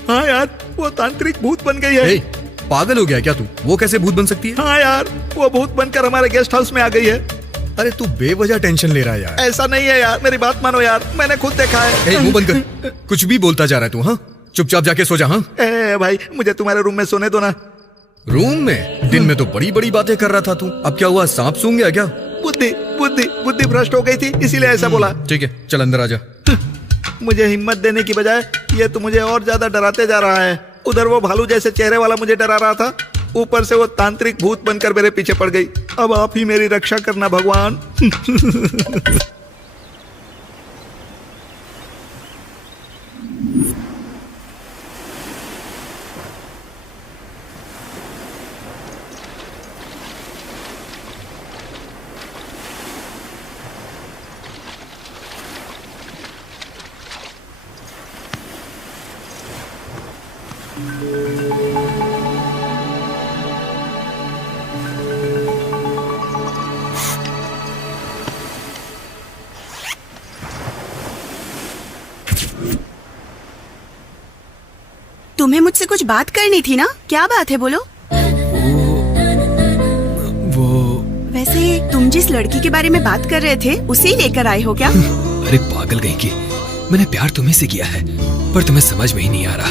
हाँ यार, वो तांत्रिक भूत बन गई है। पागल हो गया क्या तू? वो कैसे भूत बन सकती है? हाँ यार, वो भूत बनकर हमारे गेस्ट हाउस में आ गई है। अरे तू बेवजह टेंशन ले रहा है यार। ऐसा नहीं है यार, मेरी बात मानो यार, मैंने खुद देखा है। मुंह बंद कर, कुछ भी बोलता जा रहा है तू। हाँ, चुपचाप जाके सो जा। हाँ भाई, मुझे तुम्हारे रूम में सोने दो ना। रूम में? दिन में तो बड़ी बड़ी बातें कर रहा था तू, अब क्या हुआ, सांप सूंघ गया क्या? बुद्धि बुद्धि बुद्धि भ्रष्ट हो गई थी, इसीलिए ऐसा बोला। ठीक है, चल अंदर आ जा। मुझे हिम्मत देने की बजाय ये तो मुझे और ज्यादा डराते जा रहा है। उधर वो भालू जैसे चेहरे वाला मुझे डरा रहा था, ऊपर से वो तांत्रिक भूत बनकर मेरे पीछे पड़ गई। अब आप ही मेरी रक्षा करना भगवान। तुम्हें मुझसे कुछ बात करनी थी ना? क्या बात है, बोलो। वो वैसे तुम जिस लड़की के बारे में बात कर रहे थे उसे ही लेकर आए हो क्या? अरे पागल गई की, मैंने प्यार तुम्हें से किया है, पर तुम्हें समझ में ही नहीं आ रहा।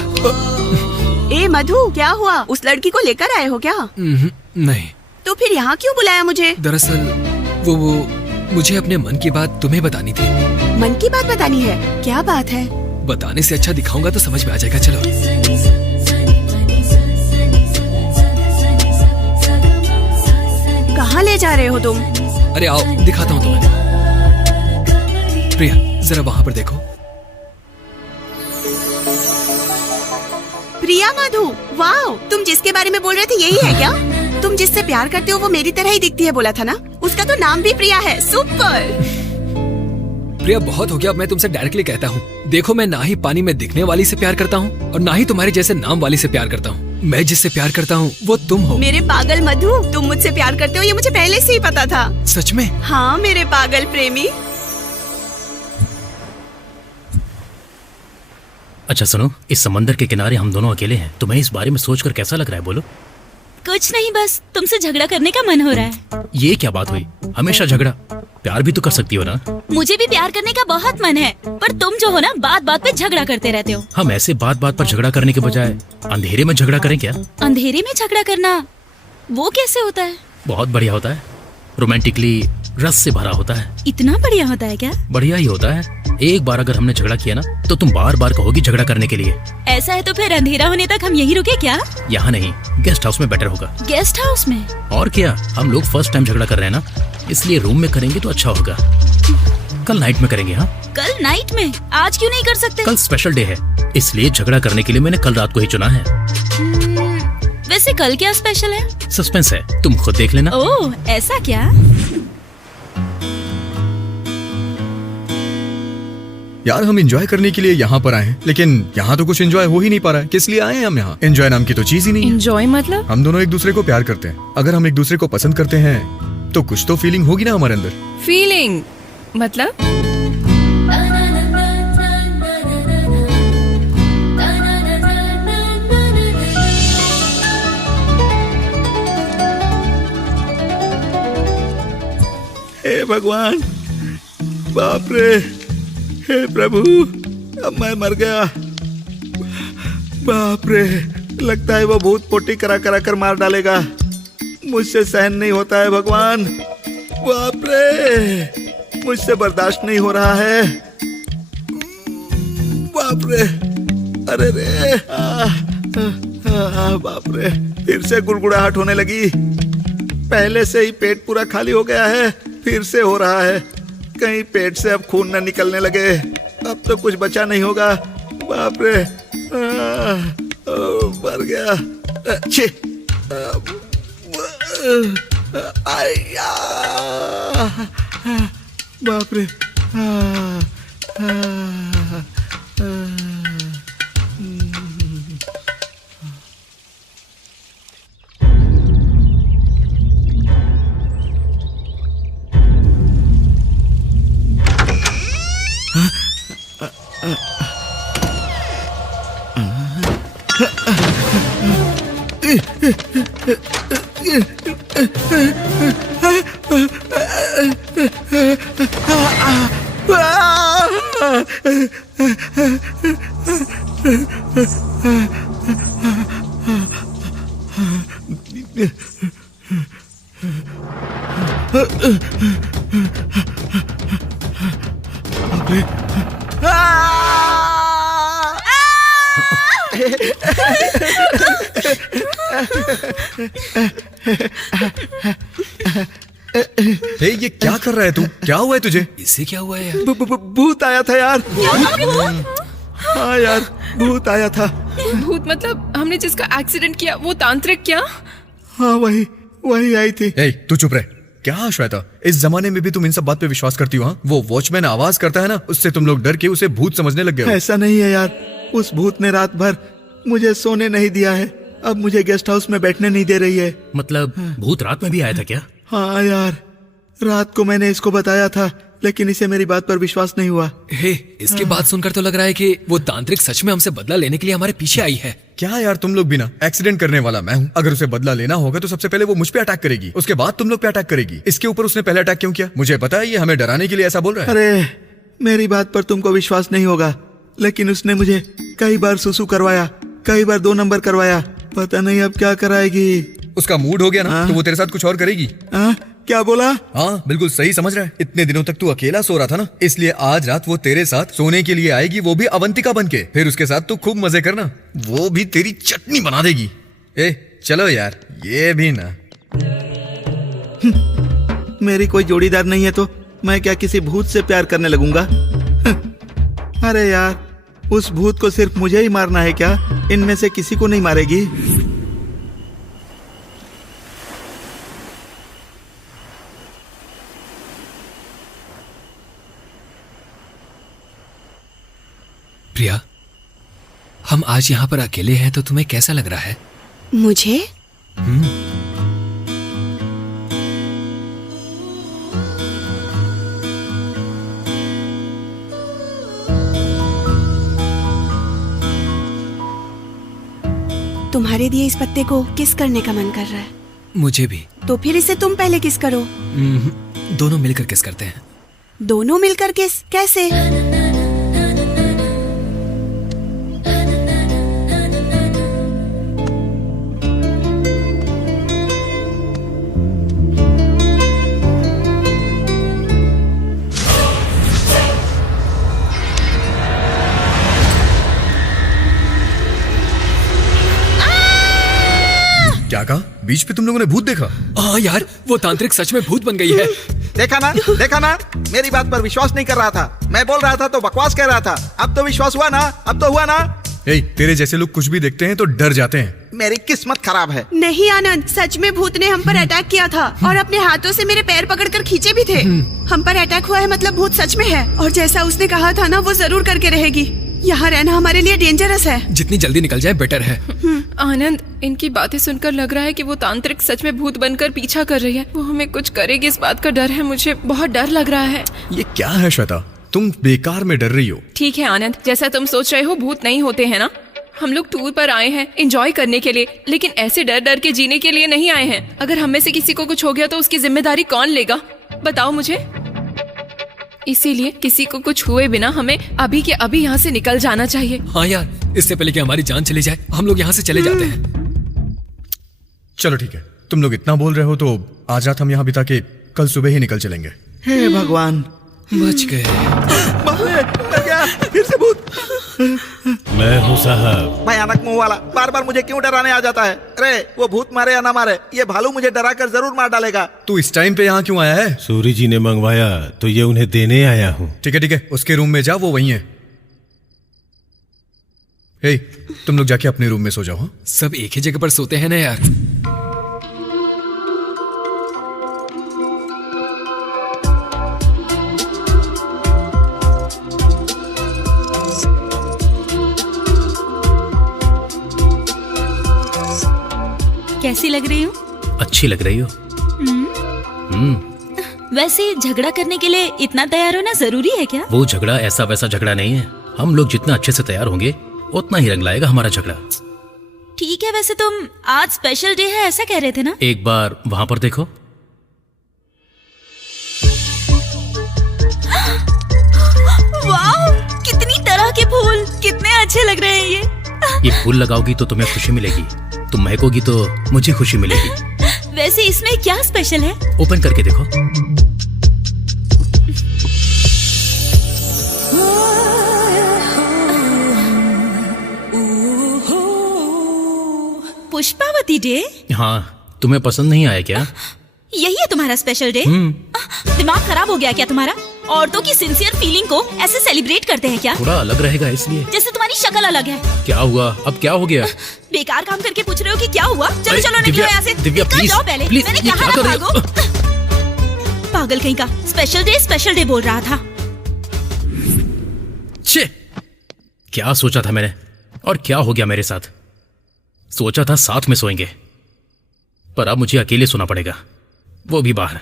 ए मधु, क्या हुआ? उस लड़की को लेकर आए हो क्या? नहीं। तो फिर यहाँ क्यों बुलाया मुझे? दरअसल वो मुझे अपने मन की बात तुम्हें बतानी थी। मन की बात बतानी है? क्या बात है? बताने से अच्छा दिखाऊंगा तो समझ में आ जाएगा। चलो। कहाँ ले जा रहे हो तुम? अरे आओ, दिखाता हूँ तुम्हें। प्रिया, जरा वहाँ पर देखो। प्रिया मधु, वाओ, तुम जिसके बारे में बोल रहे थे यही है क्या? तुम जिससे प्यार करते हो वो मेरी तरह ही दिखती है, बोला था ना? उसका तो नाम भी प्रिया है। सुपर। प्रिया, बहुत हो गया, अब मैं तुमसे डायरेक्टली कहता हूँ। देखो, मैं ना ही पानी में दिखने वाली से प्यार करता हूँ और ना ही तुम्हारे जैसे नाम वाली से प्यार करता हूँ। मैं जिससे प्यार करता हूँ वो तुम हो। मेरे पागल मधु, तुम मुझसे प्यार करते हो ये मुझे पहले से ही पता था। सच में? हाँ मेरे पागल प्रेमी। अच्छा सुनो, इस समंदर के किनारे हम दोनों अकेले हैं, तुम्हें इस बारे में सोचकर कैसा लग रहा है, बोलो। कुछ नहीं, बस तुमसे झगड़ा करने का मन हो रहा है। ये क्या बात हुई? हमेशा झगड़ा? प्यार भी तो कर सकती हो ना। मुझे भी प्यार करने का बहुत मन है, पर तुम जो हो ना, बात बात पे झगड़ा करते रहते हो। हम ऐसे बात बात पर झगड़ा करने के बजाय अंधेरे में झगड़ा करें क्या? अंधेरे में झगड़ा करना वो कैसे होता है? बहुत बढ़िया होता है, रोमांटिकली रस से भरा होता है। इतना बढ़िया होता है क्या? बढ़िया ही होता है। एक बार अगर हमने झगड़ा किया ना तो तुम बार बार कहोगी झगड़ा करने के लिए। ऐसा है तो फिर अंधेरा होने तक हम यहीं रुके क्या? यहाँ नहीं, गेस्ट हाउस में बेटर होगा। गेस्ट हाउस में? और क्या, हम लोग फर्स्ट टाइम झगड़ा कर रहे हैं ना, इसलिए रूम में करेंगे तो अच्छा होगा। कल नाइट में करेंगे। हाँ, कल नाइट में? आज क्यों नहीं कर सकते? कल स्पेशल डे है, इसलिए झगड़ा करने के लिए मैंने कल रात को ही चुना है। वैसे कल क्या स्पेशल है? सस्पेंस है, तुम खुद देख लेना। ओह, ऐसा क्या? यार हम एंजॉय करने के लिए यहाँ पर आए हैं, लेकिन यहाँ तो कुछ एंजॉय हो ही नहीं पा रहा है। किस लिए आए हैं हम यहाँ? एंजॉय नाम की तो चीज ही नहीं है। एंजॉय मतलब? हम दोनों एक दूसरे को प्यार करते हैं। अगर हम एक दूसरे को पसंद करते हैं तो कुछ तो फीलिंग होगी ना हमारे अंदर। फीलिंग मतलब? हे भगवान, बाप रे, हे प्रभु, अब मैं मर गया। बाप रे, लगता है वो भूत पोटी करा करा कर मार डालेगा। मुझसे सहन नहीं होता है भगवान। बाप रे, मुझसे बर्दाश्त नहीं हो रहा है। बाप रे, अरे रे, बाप रे, फिर से गुड़गुड़ाहट होने लगी। पहले से ही पेट पूरा खाली हो गया है, फिर से हो रहा है। कहीं पेट से अब खून न निकलने लगे। अब तो कुछ बचा नहीं होगा। बाप रे, मर गया। छी, आया, बाप रे, हे, ये क्या कर रहा है तू? क्या हुआ है तुझे? इससे क्या हुआ है यार? भूत आया था यार। हाँ यार, भूत आया था। भूत मतलब हमने जिसका एक्सीडेंट किया वो तांत्रिक क्या? हाँ, वही आई थी। ए, तू चुप रह। क्या श्वेता, इस जमाने में भी तुम इन सब बात पे विश्वास करती हो? हाँ, वो वॉचमैन आवाज करता है ना, उससे तुम लोग डर के उसे भूत समझने लग गए हो। ऐसा नहीं है यार, उस भूत ने रात भर मुझे सोने नहीं दिया है। अब मुझे गेस्ट हाउस में बैठने नहीं दे रही है। मतलब भूत रात में भी आया था क्या? हाँ यार, रात को मैंने इसको बताया था, लेकिन इसे मेरी बात पर विश्वास नहीं हुआ। हे, इसकी बात सुनकर तो लग रहा है कि वो तांत्रिक सच में हमसे बदला लेने के लिए हमारे पीछे आई है। क्या यार, तुम लोग भी ना, एक्सीडेंट करने वाला मैं हूँ। अगर उसे बदला लेना होगा तो सबसे पहले वो मुझ पे अटैक करेगी, उसके बाद तुम लोग पे अटैक करेगी। इसके ऊपर उसने पहले अटैक क्यों किया? मुझे पता है ये हमें डराने के लिए ऐसा बोल रहा है। अरे, मेरी बात पर तुमको विश्वास नहीं होगा, लेकिन उसने मुझे कई बार सुसु करवाया, कई बार 2 नंबर करवाया। पता नहीं अब क्या कराएगी। उसका मूड हो गया ना, तो वो तेरे साथ कुछ और करेगी। क्या बोला? हाँ, बिल्कुल सही समझ रहा है। इतने दिनों तक तू अकेला सो रहा था ना, इसलिए आज रात वो तेरे साथ सोने के लिए आएगी, वो भी अवंतिका बन के। फिर उसके साथ तू खूब मजे करना, वो भी तेरी चटनी बना देगी। ए, चलो यार, ये भी ना। मेरी कोई जोड़ीदार नहीं है तो मैं क्या किसी भूत से प्यार करने लगूंगा? अरे यार, उस भूत को सिर्फ मुझे ही मारना है क्या? इनमें से किसी को नहीं मारेगी? प्रिया, हम आज यहाँ पर अकेले हैं तो तुम्हें कैसा लग रहा है? मुझे? तुम्हारे दिए इस पत्ते को किस करने का मन कर रहा है? मुझे भी। तो फिर इसे तुम पहले किस करो। दोनों मिलकर किस करते हैं। दोनों मिलकर किस? कैसे? क्या कहा? बीच पे तुम लोगों ने भूत देखा? हाँ यार, वो तांत्रिक सच में भूत बन गई है। देखा ना, मेरी बात पर विश्वास नहीं कर रहा था। मैं बोल रहा था तो बकवास कह रहा था। अब तो विश्वास हुआ ना? अब तो हुआ ना? ए, तेरे जैसे लोग कुछ भी देखते हैं तो डर जाते हैं। मेरी किस्मत खराब है। नहीं आनंद, सच में भूत ने हम पर अटैक किया था और अपने हाथों से मेरे पैर पकड़कर खींचे भी थे। हम पर अटैक हुआ है मतलब भूत सच में है, और जैसा उसने कहा था ना वो जरूर करके रहेगी। यहाँ रहना हमारे लिए डेंजरस है। जितनी जल्दी निकल जाए बेटर है। आनंद, इनकी बातें सुनकर लग रहा है कि वो तांत्रिक सच में भूत बनकर पीछा कर रही है। वो हमें कुछ करेगी, इस बात का डर है। मुझे बहुत डर लग रहा है। ये क्या है श्वेता, तुम बेकार में डर रही हो। ठीक है आनंद, जैसा तुम सोच रहे हो भूत नहीं होते हैं ना। हम लोग टूर पर आए हैं एंजॉय करने के लिए, लेकिन ऐसे डर डर के जीने के लिए नहीं आए हैं। अगर हम में से किसी को कुछ हो गया तो उसकी जिम्मेदारी कौन लेगा, बताओ मुझे। इसीलिए किसी को कुछ हुए बिना हमें अभी के अभी यहाँ से निकल जाना चाहिए। हाँ यार, इससे पहले कि हमारी जान चली जाए हम लोग यहाँ से चले जाते हैं। चलो ठीक है, तुम लोग इतना बोल रहे हो तो आज रात हम यहाँ बिता के कल सुबह ही निकल चलेंगे। हे भगवान, बच गए। फिर से भूत। मैं हूँ साहब। भयानक मुंह वाला बार बार मुझे क्यों डराने आ जाता है? अरे वो भूत मारे या ना मारे, ये भालू मुझे डरा कर जरूर मार डालेगा। तू इस टाइम पे यहाँ क्यों आया है? सूरी जी ने मंगवाया तो ये उन्हें देने आया हूँ। ठीक है, उसके रूम में जा, वो वहीं है। हे, तुम लोग जाके अपने रूम में सो जाओ। सब एक ही जगह पर सोते हैं ना यार। कैसी लग रही हूँ? अच्छी लग रही हो। वैसे झगड़ा करने के लिए इतना तैयार होना जरूरी है क्या? वो झगड़ा ऐसा वैसा झगड़ा नहीं है। हम लोग जितना अच्छे से तैयार होंगे उतना ही रंग लाएगा हमारा झगड़ा। ठीक है, वैसे तुम आज स्पेशल डे है ऐसा कह रहे थे ना? एक बार वहाँ पर देखो। वाह, कितनी तरह के फूल, कितने अच्छे लग रहे हैं ये फूल लगाओगी तो तुम्हें खुशी मिलेगी, तुम महकोगी तो मुझे खुशी मिलेगी। वैसे इसमें क्या स्पेशल है? ओपन करके देखो। पुष्पावती डे? हाँ, तुम्हें पसंद नहीं आया क्या? यही है तुम्हारा स्पेशल डे? दिमाग खराब हो गया क्या तुम्हारा? औरतों की सिंसियर फीलिंग को ऐसे सेलिब्रेट करते हैं क्या? थोड़ा अलग रहेगा इसलिए। जैसे तुम्हारी शक्ल अलग है। क्या हुआ? अब क्या हो गया? बेकार काम करके पूछ रहे हो कि क्या हुआ? चलो चलो निकलो दिव्या, यहाँ से। दिव्या, निकल प्लीज, जाओ पहले। प्लीज, मैंने ये कहा क्या ना कर रही हो? भागो। पागल कहीं का, स्पेशल डे बोल रहा था। छे, क्या सोचा था मैंने और क्या हो गया मेरे साथ? सोचा था साथ में सोएंगे, पर अब मुझे अकेले सोना पड़ेगा, वो भी बाहर।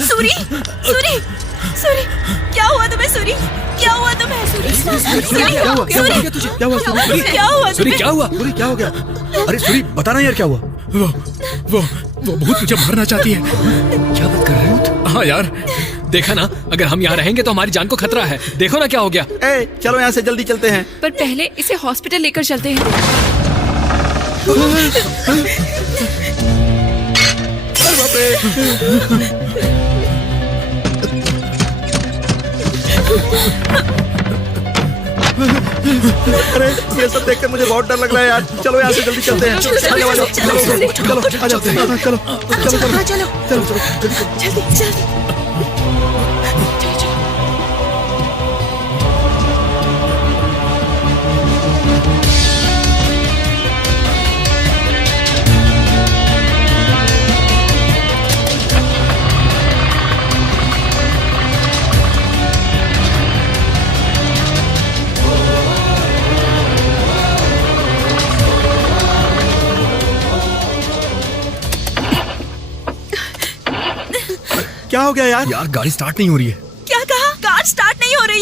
सूरी, सूरी, सूरी, क्या हुआ तुम्हें सूरी? क्या हुआ तुम्हें सूरी? सूरी, क्या हुआ? क्या हुआ तुझे? क्या हुआ सूरी? क्या हुआ सूरी, क्या हुआ? सूरी, क्या हो गया? अरे सूरी, बताना यार क्या हुआ? वो भूत मुझे मारना चाहती है। क्या बात कर रहे हो? हाँ यार, देखा ना, अगर हम यहाँ रहेंगे तो हमारी जान को खतरा है। देखो ना क्या हो गया। ए, चलो यहाँ से जल्दी चलते हैं। पर पहले इसे हॉस्पिटल लेकर चलते हैं। अरे ये सब देखकर मुझे बहुत डर लग रहा है यार। चलो यहाँ से जल्दी चलते हैं। चलो चलो चलो चलो चलो चलो जल्दी जल्दी। क्या हो गया यार? यार गाड़ी स्टार्ट नहीं हो रही है। क्या कहा? कार स्टार्ट नहीं हो रही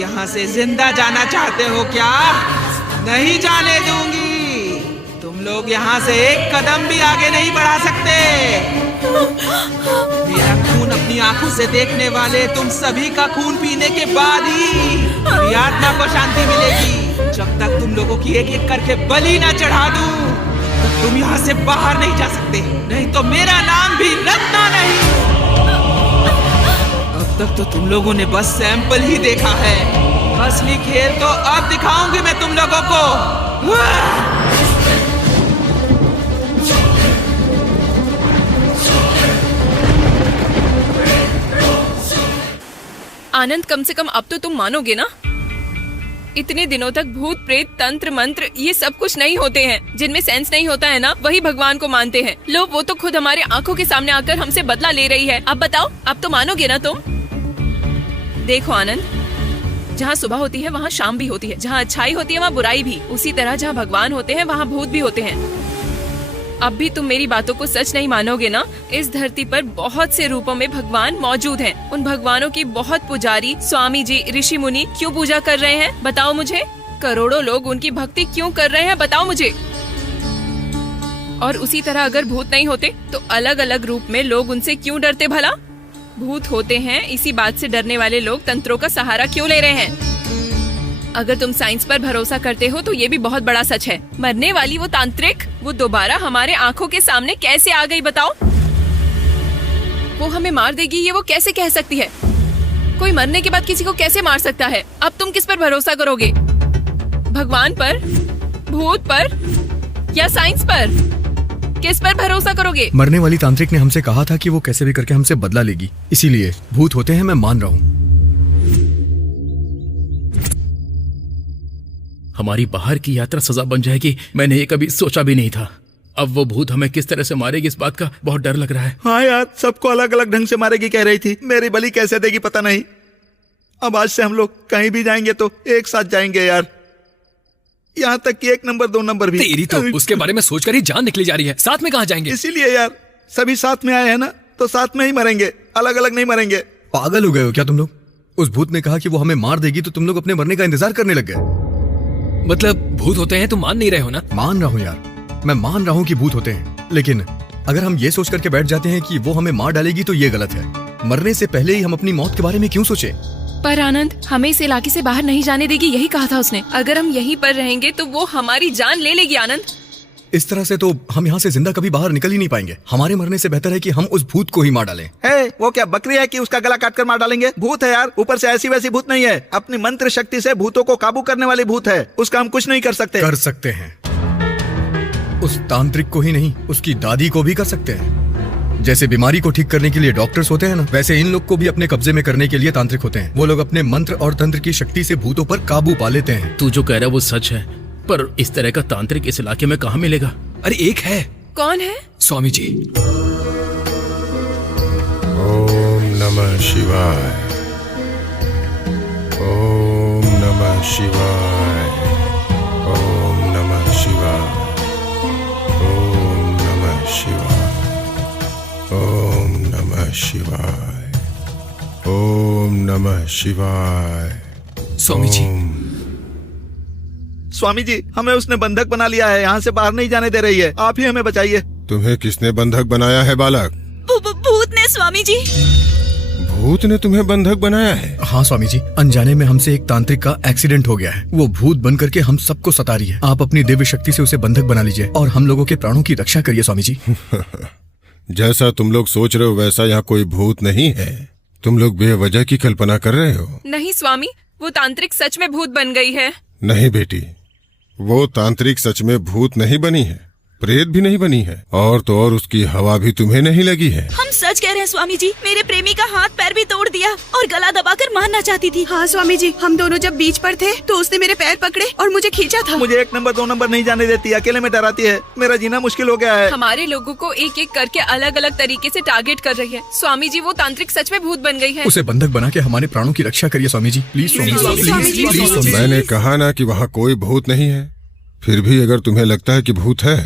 यहाँ से जिंदा जाना चाहते हो क्या? नहीं जाने दूंगी। तुम लोग यहाँ से एक कदम भी आगे नहीं बढ़ा सकते। मेरा खून अपनी आंखों से देखने वाले तुम सभी का खून पीने के बाद ही मेरी आत्मा को शांति मिलेगी। जब तक तुम लोगों की एक एक करके बलि ना चढ़ा दूं, तब तुम यहाँ से बाहर नहीं जा सकते। नहीं तो मेरा नाम भी रत्ना नहीं। अब तक तो तुम लोगों ने बस सैंपल ही देखा है। असली खेल तो अब दिखाऊंगी मैं तुम लोगों को। आनंद, कम से कम अब तो तुम मानोगे ना? इतने दिनों तक भूत प्रेत तंत्र मंत्र ये सब कुछ नहीं होते हैं। जिनमें सेंस नहीं होता है ना, वही भगवान को मानते हैं। लो, वो तो खुद हमारे आंखों के सामने आकर हमसे बदला ले रही है। अब बताओ, अब तो मानोगे ना तुम? देखो आनंद, जहाँ सुबह होती है वहाँ शाम भी होती है। जहाँ अच्छाई होती है वहाँ बुराई भी। उसी तरह जहाँ भगवान होते हैं वहाँ भूत भी होते हैं। अब भी तुम मेरी बातों को सच नहीं मानोगे ना? इस धरती पर बहुत से रूपों में भगवान मौजूद हैं। उन भगवानों की बहुत पुजारी, स्वामी जी, ऋषि मुनि क्यों पूजा कर रहे हैं? बताओ मुझे। करोड़ों लोग उनकी भक्ति क्यों कर रहे हैं? बताओ मुझे। और उसी तरह अगर भूत नहीं होते तो अलग अलग रूप में लोग उनसे क्यों डरते भला? भूत होते हैं, इसी बात से डरने वाले लोग तंत्रों का सहारा क्यों ले रहे हैं? अगर तुम साइंस पर भरोसा करते हो तो ये भी बहुत बड़ा सच है। मरने वाली वो तांत्रिक, वो दोबारा हमारे आंखों के सामने कैसे आ गई बताओ? वो हमें मार देगी, ये वो कैसे कह सकती है? कोई मरने के बाद किसी को कैसे मार सकता है? अब तुम किस पर भरोसा करोगे? भगवान पर, भूत पर या साइंस पर? किस पर भरोसा करोगे? मरने वाली तांत्रिक ने हमसे कहा था कि वो कैसे भी करके हमसे बदला लेगी, इसीलिए भूत होते हैं, मैं मान रहा हूँ। हमारी बाहर की यात्रा सजा बन जाएगी, मैंने ये कभी सोचा भी नहीं था। अब वो भूत हमें किस तरह से मारेगी, इस बात का बहुत डर लग रहा है। हाँ यार, सबको अलग अलग ढंग से मारेगी कह रही थी। मेरी बलि कैसे देगी पता नहीं। अब आज से हम लोग कहीं भी जाएंगे तो एक साथ जाएंगे यार। यहाँ तक कि 1 नंबर 2 नंबर भी। तेरी तो उसके बारे में सोचकर ही जान निकली जा रही है। साथ में कहाँ जाएंगे? इसीलिए यार, सभी साथ में आए हैं ना, तो साथ में ही मरेंगे, अलग अलग नहीं मरेंगे। पागल हो गए हो क्या तुम लोग? उस भूत ने कहा कि वो हमें मार देगी तो तुम लोग अपने मरने का इंतजार करने लग गए। मतलब भूत होते हैं, तुम मान नहीं रहे हो ना? मान रहा हूँ यार, मैं मान रहा हूँ कि भूत होते हैं, लेकिन अगर हम ये सोच करके बैठ जाते हैं कि वो हमें मार डालेगी तो ये गलत है। मरने से पहले ही हम अपनी मौत के बारे में क्यों सोचे? पर आनंद, हमें इस इलाके से बाहर नहीं जाने देगी, यही कहा था उसने। अगर हम यहीं पर रहेंगे तो वो हमारी जान ले लेगी आनंद। इस तरह से तो हम यहाँ से जिंदा कभी बाहर निकल ही नहीं पाएंगे। हमारे मरने से बेहतर है कि हम उस भूत को ही मार डालें। वो क्या बकरी है कि उसका गला काट कर मार डालेंगे? भूत है यार, ऊपर से ऐसी वैसी भूत नहीं है। अपनी मंत्र शक्ति से भूतों को काबू करने वाली भूत है। उसका हम कुछ नहीं कर सकते। कर सकते हैं। उस तांत्रिक को ही नहीं, उसकी दादी को भी कर सकते हैं। जैसे बीमारी को ठीक करने के लिए डॉक्टर्स होते हैं ना, वैसे इन लोग को भी अपने कब्जे में करने के लिए तांत्रिक होते हैं। वो लोग अपने मंत्र और तंत्र की शक्ति से भूतों पर काबू पा लेते हैं। तू जो कह रहा है वो सच है, पर इस तरह का तांत्रिक इस इलाके में कहाँ मिलेगा? अरे एक है। कौन है? स्वामी जी। ओम नमः शिवाय, ओम नमः शिवाय, ओम नमः शिवाय, ओम नमः शिवाय, ओम नमः शिवाय, ओम नमः शिवाय। स्वामी जी। स्वामी जी, हमें उसने बंधक बना लिया है, यहाँ से बाहर नहीं जाने दे रही है। आप ही हमें बचाइए। तुम्हें किसने बंधक बनाया है बालक? भूत ने स्वामी जी। भूत ने तुम्हें बंधक बनाया है? हाँ स्वामी जी, अनजाने में हमसे एक तांत्रिक का एक्सीडेंट हो गया है। वो भूत बन करके हम सबको सता रही है। आप अपनी दिव्य शक्ति से उसे बंधक बना लीजिए और हम लोगों के प्राणों की रक्षा करिए स्वामी जी। जैसा तुम लोग सोच रहे हो वैसा यहाँ कोई भूत नहीं है। तुम लोग बेवजह की कल्पना कर रहे हो। नहीं स्वामी, वो तांत्रिक सच में भूत बन गई है। नहीं बेटी, वो तांत्रिक सच में भूत नहीं बनी है, प्रेत भी नहीं बनी है, और तो और उसकी हवा भी तुम्हें नहीं लगी है। हम सच कह रहे हैं स्वामी जी, मेरे प्रेमी का हाथ पैर भी तोड़ दिया और गला दबाकर मारना चाहती थी। हाँ स्वामी जी, हम दोनों जब बीच पर थे तो उसने मेरे पैर पकड़े और मुझे खींचा था। मुझे 1 नंबर 2 नंबर नहीं जाने देती, अकेले में डराती है। मेरा जीना मुश्किल हो गया है। हमारे लोगों को एक एक करके अलग अलग तरीके से टारगेट कर रही है। स्वामी जी, वो तांत्रिक सच में भूत बन गई है। उसे बंधक बना के हमारे प्राणों की रक्षा करिए स्वामी जी, प्लीज स्वामी जी, प्लीज। मैंने कहा ना कि वहाँ कोई भूत नहीं है। फिर भी अगर तुम्हें लगता है कि भूत है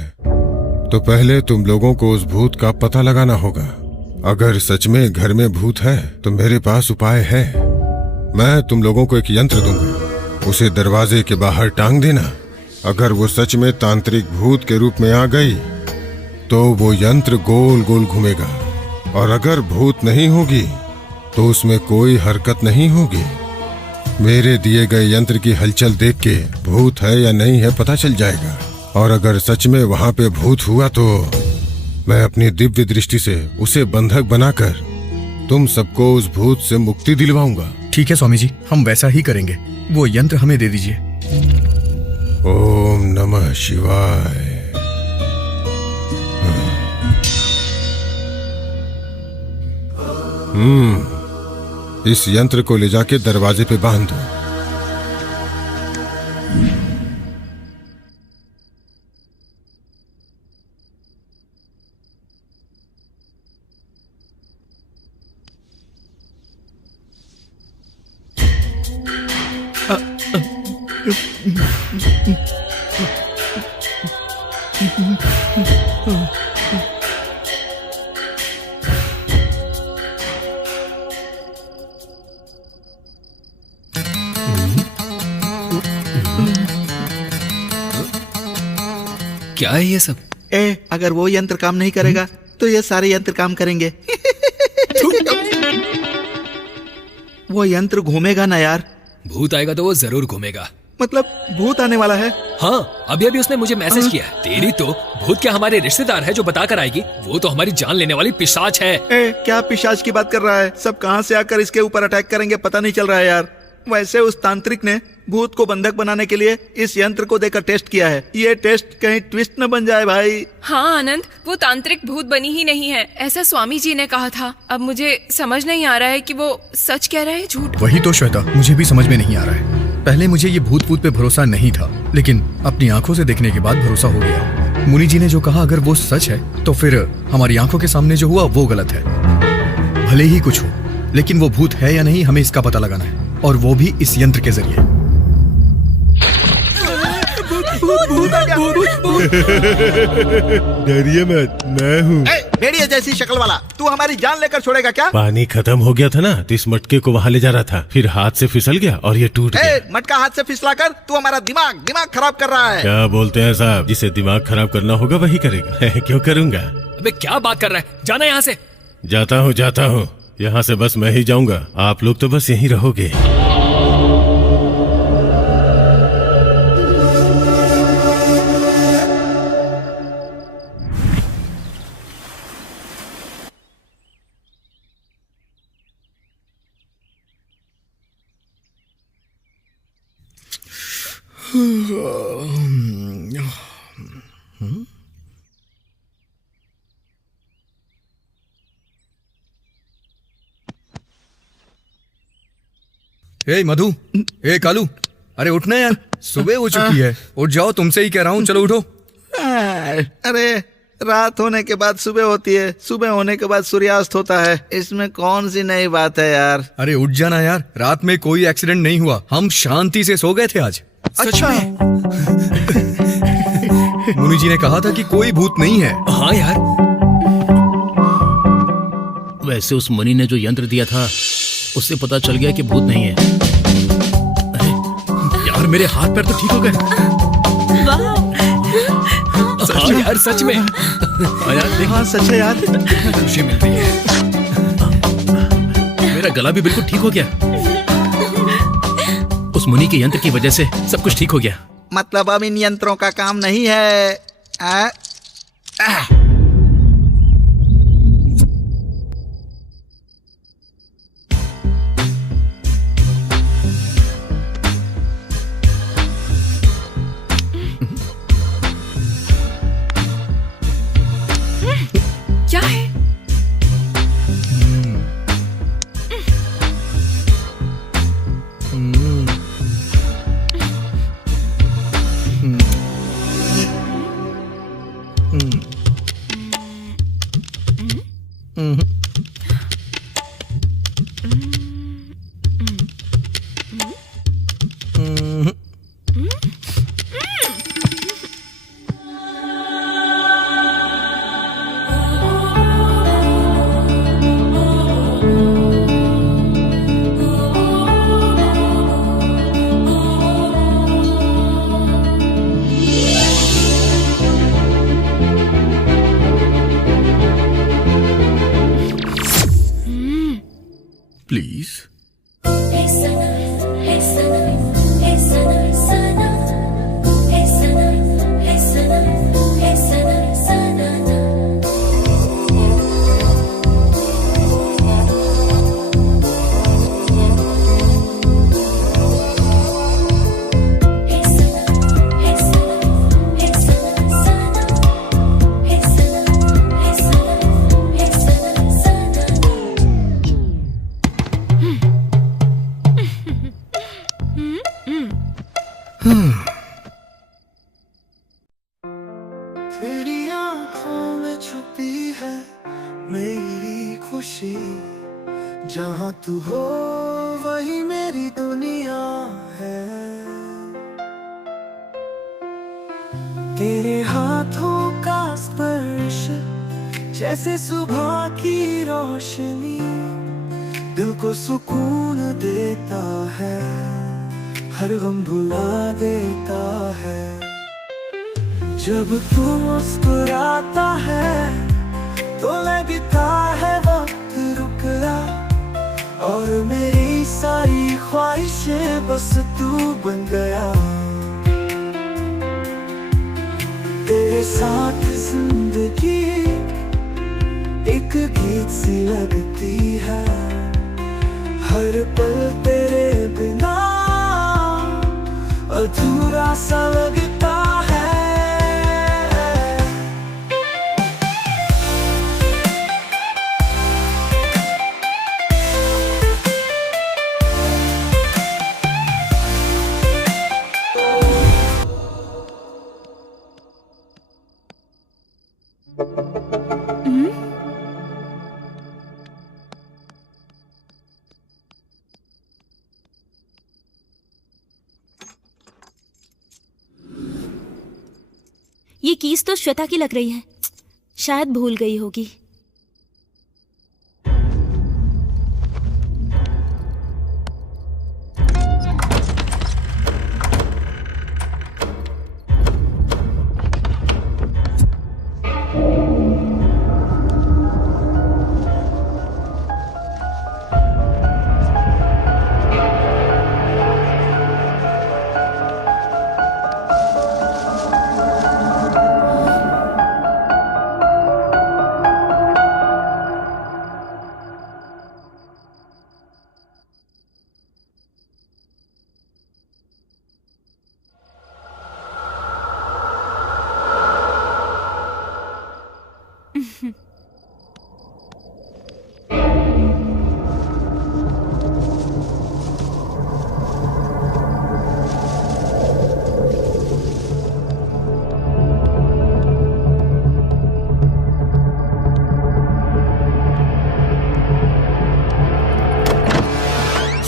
तो पहले तुम लोगों को उस भूत का पता लगाना होगा। अगर सच में घर में भूत है तो मेरे पास उपाय है। मैं तुम लोगों को एक यंत्र दूंगा, उसे दरवाजे के बाहर टांग देना। अगर वो सच में तांत्रिक भूत के रूप में आ गई तो वो यंत्र गोल गोल घूमेगा, और अगर भूत नहीं होगी तो उसमें कोई हरकत नहीं होगी। मेरे दिए गए यंत्र की हलचल देख के भूत है या नहीं है पता चल जाएगा। और अगर सच में वहां पे भूत हुआ तो मैं अपनी दिव्य दृष्टि से उसे बंधक बनाकर तुम सबको उस भूत से मुक्ति दिलवाऊंगा। ठीक है स्वामी जी, हम वैसा ही करेंगे। वो यंत्र हमें दे दीजिए। ओम नमः शिवाय। इस यंत्र को ले जाके दरवाजे पे बांध दो। क्या है ये सब? अगर वो यंत्र काम नहीं करेगा तो ये सारे यंत्र काम करेंगे। वो यंत्र घूमेगा ना यार। भूत आएगा तो वो जरूर घूमेगा। मतलब भूत आने वाला है? हाँ, अभी अभी उसने मुझे मैसेज किया है। तेरी तो भूत क्या हमारे रिश्तेदार है जो बताकर आएगी? वो तो हमारी जान लेने वाली पिशाच है। क्या पिशाच की बात कर रहा है? सब कहां से आकर इसके ऊपर अटैक करेंगे पता नहीं चल रहा है यार। वैसे उस तांत्रिक ने भूत को बंधक बनाने के लिए इस यंत्र को देकर टेस्ट किया है। ये टेस्ट कहीं ट्विस्ट न बन जाए भाई। हाँ आनंद, वो तांत्रिक भूत बनी ही नहीं है, ऐसा स्वामी जी ने कहा था। अब मुझे समझ नहीं आ रहा है कि वो सच कह रहे हैं झूठ। वही तो श्वेता, मुझे भी समझ में नहीं आ रहा है। पहले मुझे ये भूत पे भरोसा नहीं था, लेकिन अपनी आंखों से देखने के बाद भरोसा हो गया। मुनि जी ने जो कहा अगर वो सच है तो फिर हमारी आंखों के सामने जो हुआ वो गलत है। भले ही कुछ हो, लेकिन वो भूत है या नहीं हमें इसका पता लगाना है, और वो भी इस यंत्र के जरिए। डरिए मत, मैं हूँ। भेड़िया जैसी शक्ल वाला, तू हमारी जान लेकर छोड़ेगा क्या? पानी खत्म हो गया था ना, तो इस मटके को वहाँ ले जा रहा था, फिर हाथ से फिसल गया और ये टूट गया। मटका हाथ से फिसलाकर तू हमारा दिमाग खराब कर रहा है। क्या बोलते हैं साहब, जिसे दिमाग खराब करना होगा वही करेगा। क्यों करूँगा? अबे क्या बात कर रहा है? जाना यहाँ से। जाता हूँ। यहाँ से बस मैं ही जाऊंगा, आप लोग तो बस यहीं रहोगे। ए मधु, ए कालू, अरे उठना यार, सुबह हो चुकी है। उठ जाओ, तुमसे ही कह रहा हूँ, चलो उठो। अरे रात होने के बाद सुबह होती है, सुबह होने के बाद सूर्यास्त होता है, इसमें कौन सी नई बात है यार। अरे उठ जाना यार, रात में कोई एक्सीडेंट नहीं हुआ, हम शांति से सो गए थे आज। अच्छा मुनि जी ने कहा था कि कोई भूत नहीं है। हाँ यार, वैसे उस मुनि ने जो यंत्र दिया था उससे पता चल गया कि भूत नहीं है। अरे यार मेरे हाथ पैर तो ठीक हो गए। सच में यार, सच में। यार देख, हाँ सच है यार, खुशी मिल रही है। मेरा गला भी बिल्कुल ठीक हो गया। उस मुनि के यंत्र की वजह से सब कुछ ठीक हो गया। मतलब अब इन यंत्रों का काम नहीं है। क्या है? प्लीज। तेरी आंखों में छुपी है मेरी खुशी, जहाँ तू हो वही मेरी दुनिया है। तेरे हाथों का स्पर्श जैसे सुबह की रोशनी, दिल को सुकून देता है, हर गम भुला देता है। जब तू मुस्कुराता है तो लगता है वक्त रुकना, और मेरी सारी ख्वाहिशें बस तू बन गया। तेरे साथ जिंदगी एक गीत सी लगती है, हर पल तेरे बिना अधूरा सा लगता है। ये कीज तो श्वेता की लग रही है, शायद भूल गई होगी।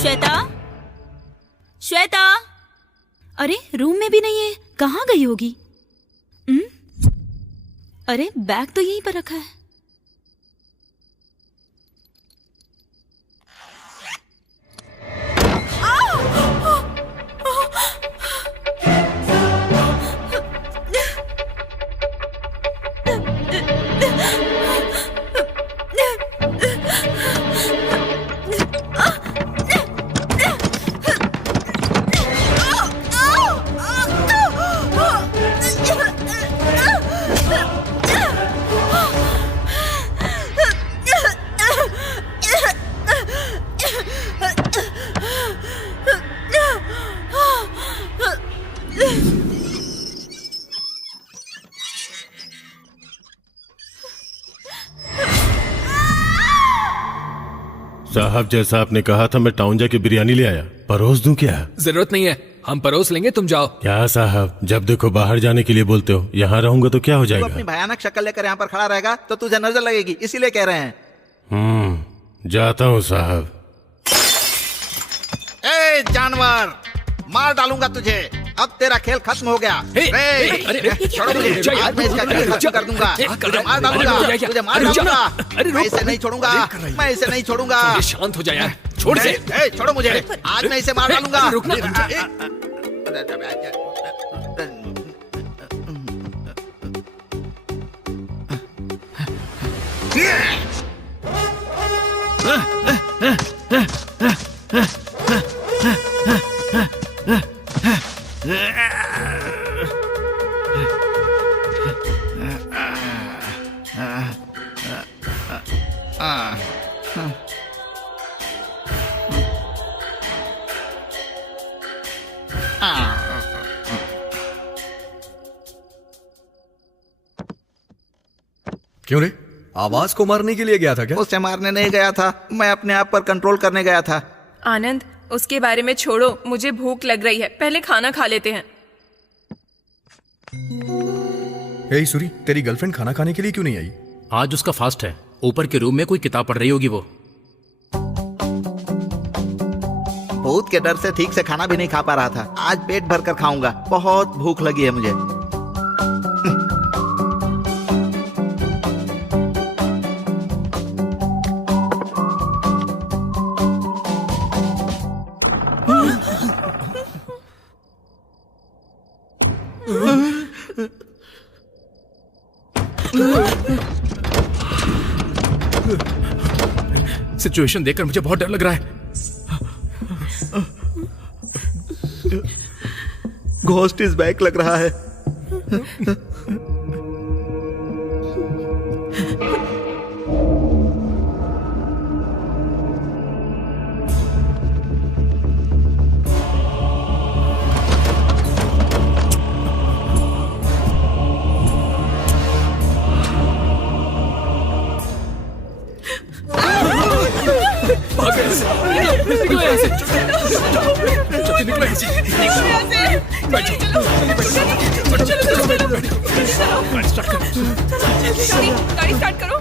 श्वेता, श्वेता, अरे रूम में भी नहीं है, कहाँ गई होगी? अरे बैग तो यहीं पर रखा है। साहब, जैसा आपने कहा था मैं टाउन जाके बिरयानी ले आया। परोस दूं क्या? जरूरत नहीं है, हम परोस लेंगे, तुम जाओ। क्या साहब, जब देखो बाहर जाने के लिए बोलते हो, यहाँ रहूंगा तो क्या हो तू जाएगा? अपनी भयानक शक्ल लेकर यहाँ पर खड़ा रहेगा तो तुझे नजर लगेगी, इसीलिए कह रहे हैं। जाता हूँ साहब। ए जानवर, मार डालूंगा तुझे। अब तेरा खेल खत्म हो गया। छोड़ो मुझे, आज मैं इसका खेल खत्म कर दूंगा। तुझे मार डालूंगा, तुझे मार डालूंगा। मैं इसे नहीं छोड़ूंगा, मैं इसे नहीं छोड़ूंगा। शांत हो जा यार, छोड़ दे। छोड़ो मुझे, आज मैं इसे मार डालूंगा। क्यों रे, आवाज को मारने के लिए गया था क्या? उसे मारने नहीं गया था, मैं अपने आप पर कंट्रोल करने गया था। आनंद, उसके बारे में छोड़ो, मुझे भूख लग रही है, पहले खाना खा लेते हैं। हे सूरी, तेरी गर्लफ्रेंड खाना खाने के लिए क्यों नहीं आई? आज उसका फास्ट है, ऊपर के रूम में कोई किताब पढ़ रही होगी वो। भूत के डर से ठीक से खाना भी नहीं खा पा रहा था। आज पेट भर कर खाऊंगा, बहुत भूख लगी है मुझे। सिचुएशन देखकर मुझे बहुत डर लग रहा है। घोस्ट इज बैक लग रहा है। गाड़ी स्टार्ट करो।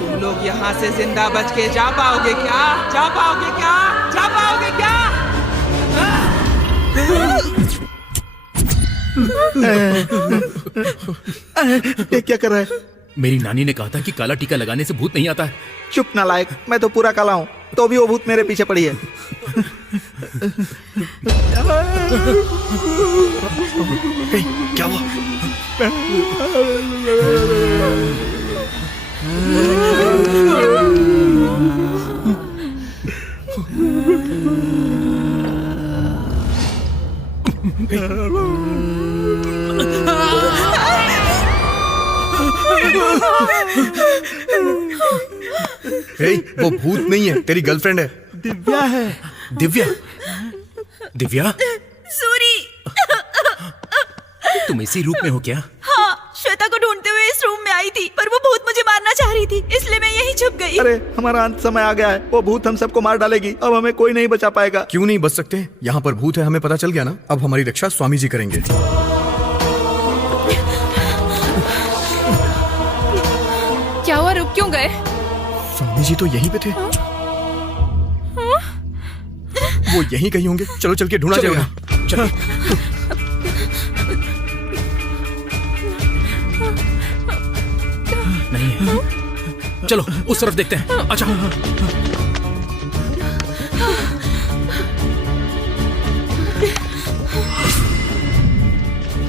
तुम लोग यहाँ से जिंदा बच के जा पाओगे क्या? जा पाओगे क्या? जा पाओगे क्या? ये क्या कर रहा है? मेरी नानी ने कहा था कि काला टीका लगाने से भूत नहीं आता है। चुप नालायक, मैं तो पूरा काला हूँ, तो भी वो भूत मेरे पीछे पड़ी है। क्या हुआ? हे, वो भूत नहीं है, तेरी गर्लफ्रेंड है। दिव्या है। दिव्या? दिव्या, सूरी। तुम इसी रूप में हो क्या? हाँ, श्वेता को ढूंढते हुए इस रूम में आई थी, पर वो भूत मुझे मारना चाह रही थी, इसलिए मैं यहीं छुप गई। अरे हमारा अंत समय आ गया है, वो भूत हम सबको मार डालेगी, अब हमें कोई नहीं बचा पाएगा। क्यों नहीं बच सकते? यहाँ पर भूत है, हमें पता चल गया ना। अब हमारी रक्षा स्वामी जी करेंगे। क्या हुआ, रुक क्यों गए? स्वामी जी तो यहीं पे थे। वो यहीं कहीं होंगे, चलो चल के ढूंढा जाएगा। चलो। नहीं है। चलो उस तरफ देखते हैं। अच्छा।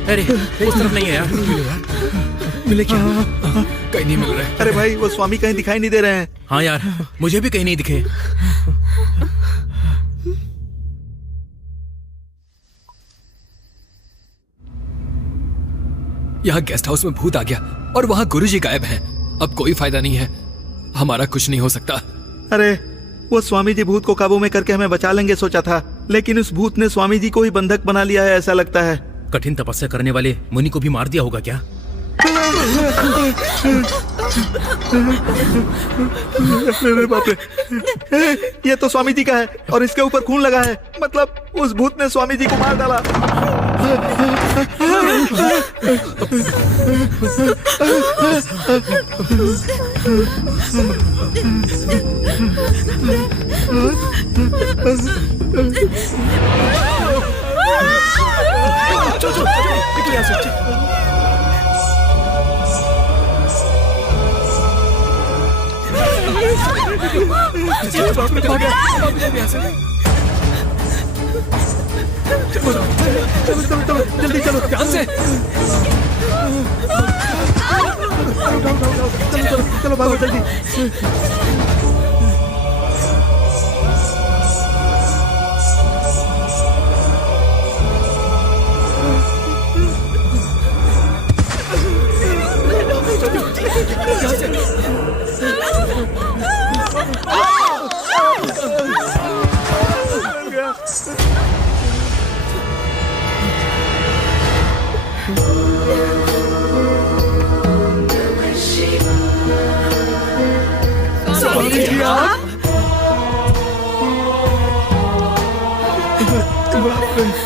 अरे उस तरफ नहीं है यार। मिले क्या? कहीं नहीं मिल रहा है। अरे भाई, वो स्वामी कहीं दिखाई नहीं दे रहे हैं। हाँ यार, मुझे भी कहीं नहीं दिखे। यहाँ गेस्ट हाउस में भूत आ गया और वहाँ गुरुजी गायब हैं। अब कोई फायदा नहीं है, हमारा कुछ नहीं हो सकता। अरे वो स्वामी जी भूत को काबू में करके हमें बचा लेंगे सोचा था, लेकिन उस भूत ने स्वामी जी को ही बंधक बना लिया है, ऐसा लगता है। कठिन तपस्या करने वाले मुनि को भी मार दिया होगा क्या? अरे बाप रे, ये तो स्वामी जी का है और इसके ऊपर खून लगा है, मतलब उस भूत ने स्वामी जी को मार डाला। चलो निकल यहाँ से। चलो जल्दी चलो, ध्यान से। चलो भागो जल्दी।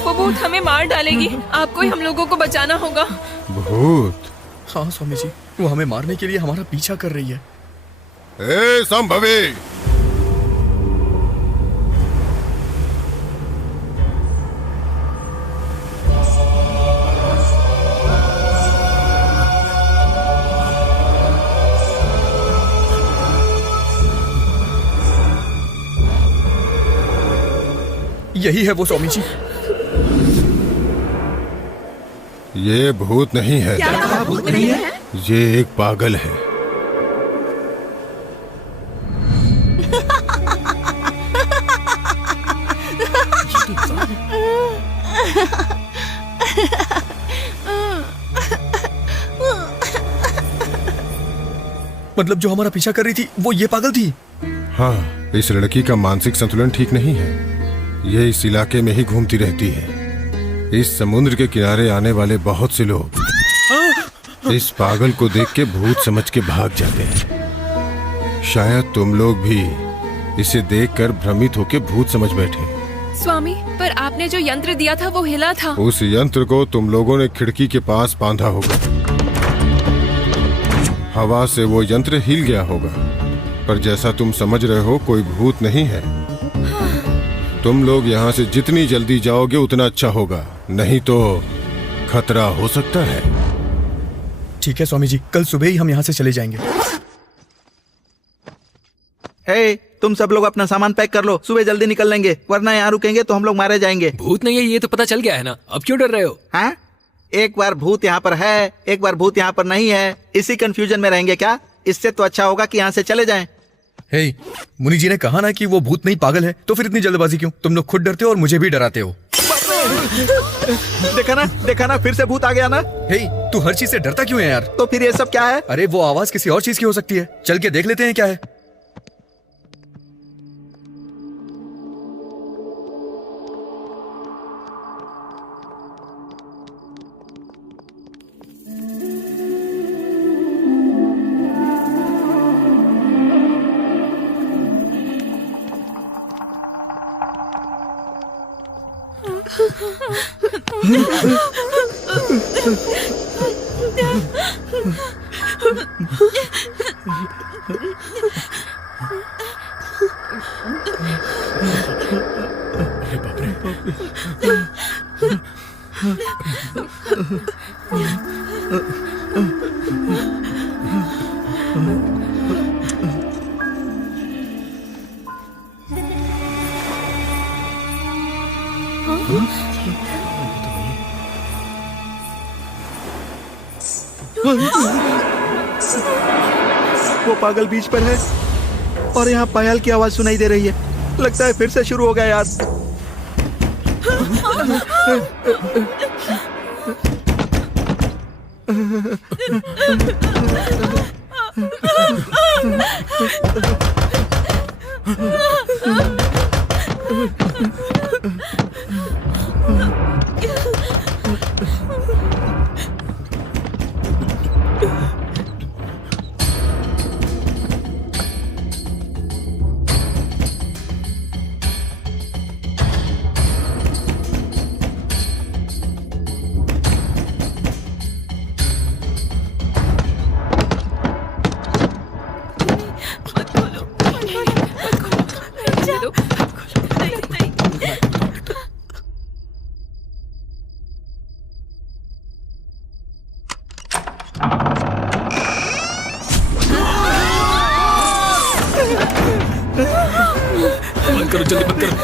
वो भूत हमें मार डालेगी, आपको ही हम लोगों को बचाना होगा। भूत? हाँ स्वामी जी, वो हमें मारने के लिए हमारा पीछा कर रही है। ए संभवी, यही है वो स्वामी जी। ये भूत नहीं है। क्या भूत नहीं है? ये एक पागल है। मतलब जो हमारा पीछा कर रही थी वो ये पागल थी? हाँ, इस लड़की का मानसिक संतुलन ठीक नहीं है। ये इस इलाके में ही घूमती रहती है। इस समुद्र के किनारे आने वाले बहुत से लोग इस पागल को देख के भूत समझ के भाग जाते हैं। शायद तुम लोग भी इसे देखकर भ्रमित होकर भूत समझ बैठे। स्वामी, पर आपने जो यंत्र दिया था वो हिला था। उस यंत्र को तुम लोगों ने खिड़की के पास बांधा होगा। हवा से वो यंत्र हिल गया होगा, पर जैसा तुम समझ रहे हो कोई भूत नहीं है। तुम लोग यहाँ से जितनी जल्दी जाओगे उतना अच्छा होगा, नहीं तो खतरा हो सकता है। ठीक है स्वामी जी, कल सुबह ही हम यहाँ से चले जाएंगे। हे, तुम सब लोग अपना सामान पैक कर लो, सुबह जल्दी निकल लेंगे, वरना यहाँ रुकेंगे तो हम लोग मारे जाएंगे। भूत नहीं है ये तो पता चल गया है ना, अब क्यों डर रहे हो? हाँ? एक बार भूत यहाँ पर है, एक बार भूत यहाँ पर नहीं है, इसी कंफ्यूजन में रहेंगे क्या? इससे तो अच्छा होगा कि यहाँ से चले जाएं। हे, मुनि जी ने कहा ना कि वो भूत नहीं पागल है, तो फिर इतनी जल्दबाजी क्यों? तुम लोग खुद डरते हो और मुझे भी डराते हो। देखा ना फिर से भूत आ गया ना। हे, तू हर चीज से डरता क्यों है यार? तो फिर ये सब क्या है? अरे वो आवाज किसी और चीज की हो सकती है, चल के देख लेते हैं क्या है। वो पागल बीच पर है और यहाँ पायल की आवाज सुनाई दे रही है। लगता है फिर से शुरू हो गया यार। बंद करो, जल्दी बंद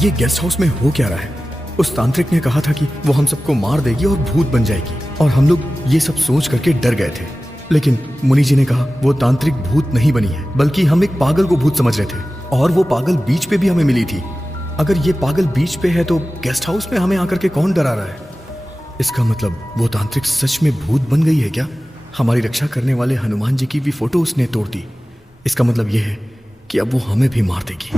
ये गेस्ट हाउस में हो क्या रहा है? उस तांत्रिक ने कहा था कि वो हम सबको मार देगी और भूत बन जाएगी, और हम लोग ये सब सोच करके डर गए थे। लेकिन मुनि जी ने कहा वो तांत्रिक भूत नहीं बनी है, बल्कि हम एक पागल को भूत समझ रहे थे, और वो पागल बीच पे भी हमें मिली थी। अगर ये पागल बीच पे है तो गेस्ट हाउस में हमें आकर के कौन डरा रहा है? इसका मतलब वो तांत्रिक सच में भूत बन गई है क्या? हमारी रक्षा करने वाले हनुमान जी की भी फोटो उसने तोड़ दी। इसका मतलब ये है कि अब वो हमें भी मार देगी।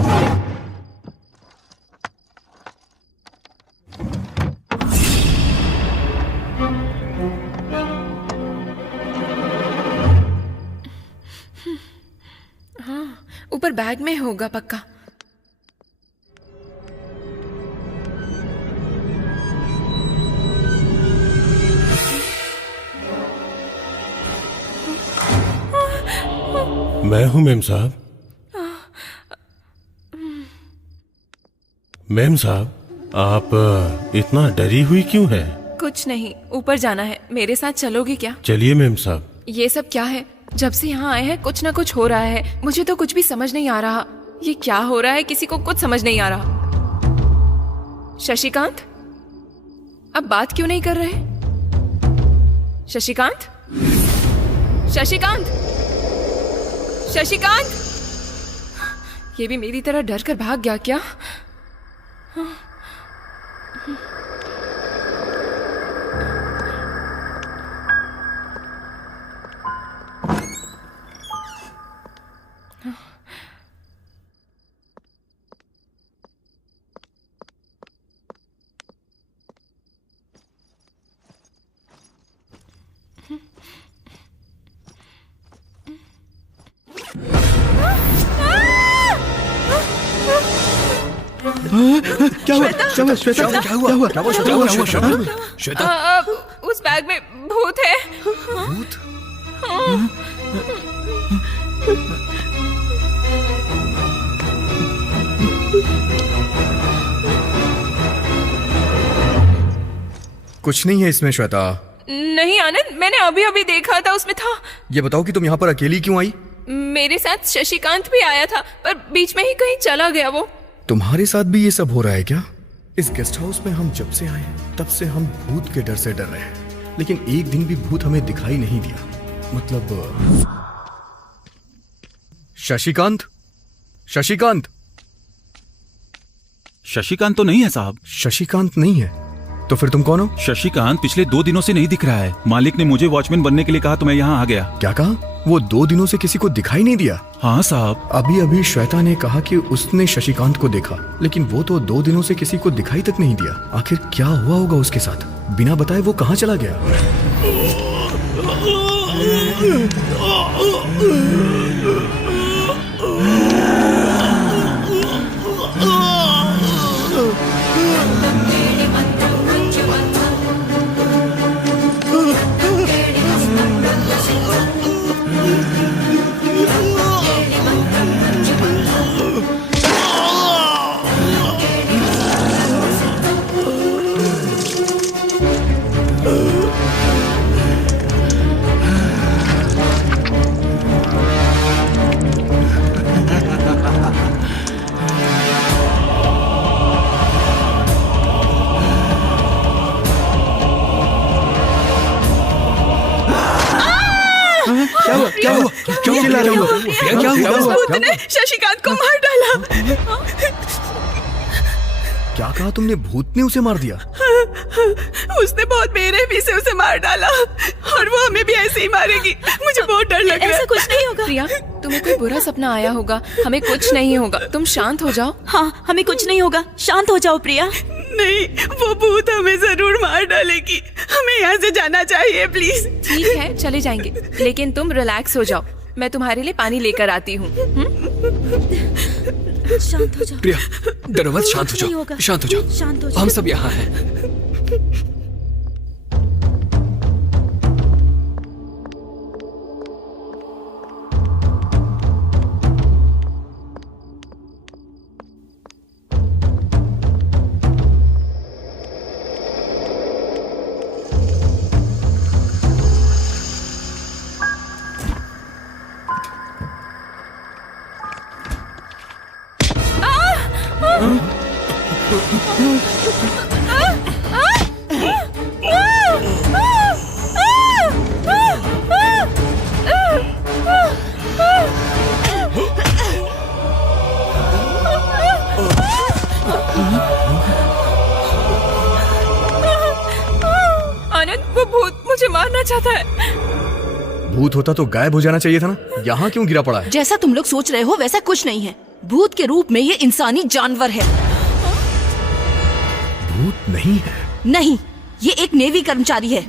हाँ, ऊपर बैग में होगा पक्का। मैं हूं मेम साहब। मेम साहब, आप इतना डरी हुई क्यों हैं? कुछ नहीं, ऊपर जाना है, मेरे साथ चलोगे क्या? चलिए मेम साहब। ये सब क्या है? जब से यहाँ आए हैं कुछ ना कुछ हो रहा है, मुझे तो कुछ भी समझ नहीं आ रहा। ये क्या हो रहा है, किसी को कुछ समझ नहीं आ रहा। शशिकांत, अब बात क्यों नहीं कर रहे? शशिकांत, शशिकांत, शशिकांत, ये भी मेरी तरह डर कर भाग गया क्या? क्या हुआ? क्या हुआ श्वेता? क्या हुआ? क्या हुआ श्वेता? श्वेता उस बैग में भूत है। भूत? कुछ नहीं है इसमें श्वेता। नहीं आनंद, मैंने अभी अभी देखा था, उसमें था। ये बताओ कि तुम यहाँ पर अकेली क्यों आई? मेरे साथ शशिकांत भी आया था, पर बीच में ही कहीं चला गया वो। तुम्हारे साथ भी ये सब हो रहा है क्या? इस गेस्ट हाउस में हम जब से आए हैं तब से हम भूत के डर से डर रहे हैं, लेकिन एक दिन भी भूत हमें दिखाई नहीं दिया। मतलब शशिकांत? शशिकांत? शशिकांत तो नहीं है साहब। शशिकांत नहीं है तो फिर तुम कौन हो? शशिकांत पिछले 2 दिनों से नहीं दिख रहा है। मालिक ने मुझे वॉचमैन बनने के लिए कहा तो मैं यहाँ आ गया। क्या कहा? वो 2 दिनों से किसी को दिखाई नहीं दिया? हाँ साहब। अभी अभी श्वेता ने कहा कि उसने शशिकांत को देखा, लेकिन वो तो 2 दिनों से किसी को दिखाई तक नहीं दिया। आखिर क्या हुआ होगा उसके साथ? बिना बताए वो कहाँ चला गया? क्या हुआ? क्यों चिल्ला रही हो? क्या हुआ? भूत ने शशिकांत को मार डाला। क्या कहा तुमने? भूत ने उसे मार दिया? उसने बहुत बेरहमी से उसे मार डाला और वो हमें भी ऐसे ही मारेगी। मुझे बहुत डर लग रहा है। ऐसा कुछ नहीं होगा। प्रिया, तुम्हें कोई बुरा सपना आया होगा, हमें कुछ नहीं होगा, तुम शांत हो जाओ। हाँ, हमें कुछ नहीं होगा, शांत हो जाओ प्रिया। नहीं, वो भूत हमें जरूर मार डालेगी। हमें यहाँ से जाना चाहिए प्लीज। ठीक है, चले जाएंगे, लेकिन तुम रिलैक्स हो जाओ। मैं तुम्हारे लिए पानी लेकर आती हूँ। शांत हो जाओ प्रिया, डरो मत, शांत हो जाओ, शांत हो जाओ, शांत हो जाओ। हम सब यहाँ हैं। आनंद, वो भूत मुझे मारना चाहता है। भूत होता तो गायब हो जाना चाहिए था ना। यहाँ क्यों गिरा पड़ा है? जैसा तुम लोग सोच रहे हो वैसा कुछ नहीं है। भूत के रूप में ये इंसानी जानवर है। भूत नहीं है? नहीं, ये एक नेवी कर्मचारी है।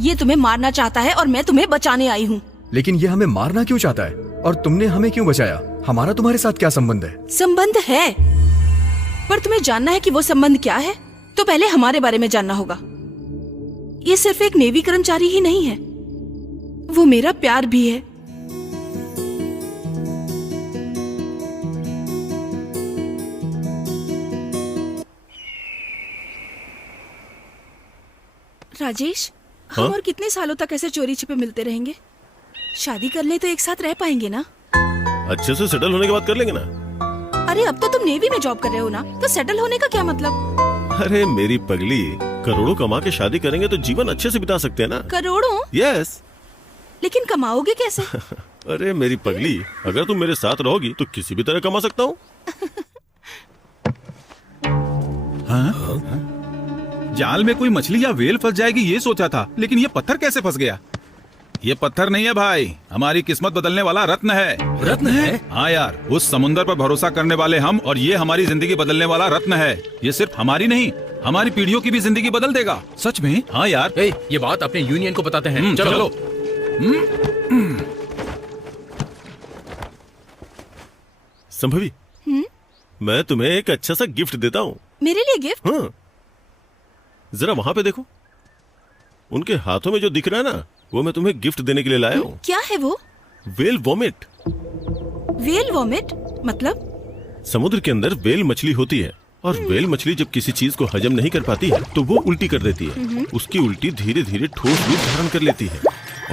ये तुम्हें मारना चाहता है और मैं तुम्हें बचाने आई हूँ। लेकिन ये हमें मारना क्यों चाहता है? और तुमने हमें क्यों बचाया? हमारा तुम्हारे साथ क्या संबंध है? संबंध है, पर तुम्हें जानना है कि वो संबंध क्या है तो पहले हमारे बारे में जानना होगा। ये सिर्फ एक नेवी कर्मचारी ही नहीं है, वो मेरा प्यार भी है। राजेश, हाँ? हम और कितने सालों तक ऐसे चोरी छिपे मिलते रहेंगे? शादी कर ले तो एक साथ रह पाएंगे ना? अच्छे से सेटल होने के बाद कर लेंगे ना। अरे अब तो तुम नेवी में जॉब कर रहे हो ना, तो सेटल होने का क्या मतलब? अरे मेरी पगली, करोड़ों कमा के शादी करेंगे तो जीवन अच्छे से बिता सकते हैं ना। करोड़ों? यस। लेकिन कमाओगे कैसे? अरे मेरी पगली, अगर तुम मेरे साथ रहोगी तो किसी भी तरह कमा सकता हूँ। जाल में कोई मछली या वेल फंस जाएगी ये सोचा था, लेकिन ये पत्थर कैसे फंस गया? ये पत्थर नहीं है भाई, हमारी किस्मत बदलने वाला रत्न है। रत्न है? हाँ यार, उस समुंदर पर भरोसा करने वाले हम, और ये हमारी जिंदगी बदलने वाला रत्न है। ये सिर्फ हमारी नहीं हमारी पीढ़ियों की भी जिंदगी बदल देगा। सच में? हाँ यार। ये बात अपने यूनियन को बताते हैं। चलो। संभवी, मैं तुम्हें एक अच्छा सा गिफ्ट देता हूँ। मेरे लिए गिफ्ट? हाँ, जरा वहां पे देखो, उनके हाथों में जो दिख रहा है ना, वो मैं तुम्हें गिफ्ट देने के लिए लाया हूँ। क्या है वो? Well vomit. वेल वॉमिट मतलब? समुद्र के अंदर वेल मछली होती है और वेल मछली जब किसी चीज को हजम नहीं कर पाती है तो वो उल्टी कर देती है। उसकी उल्टी धीरे धीरे ठोस रूप धारण कर लेती है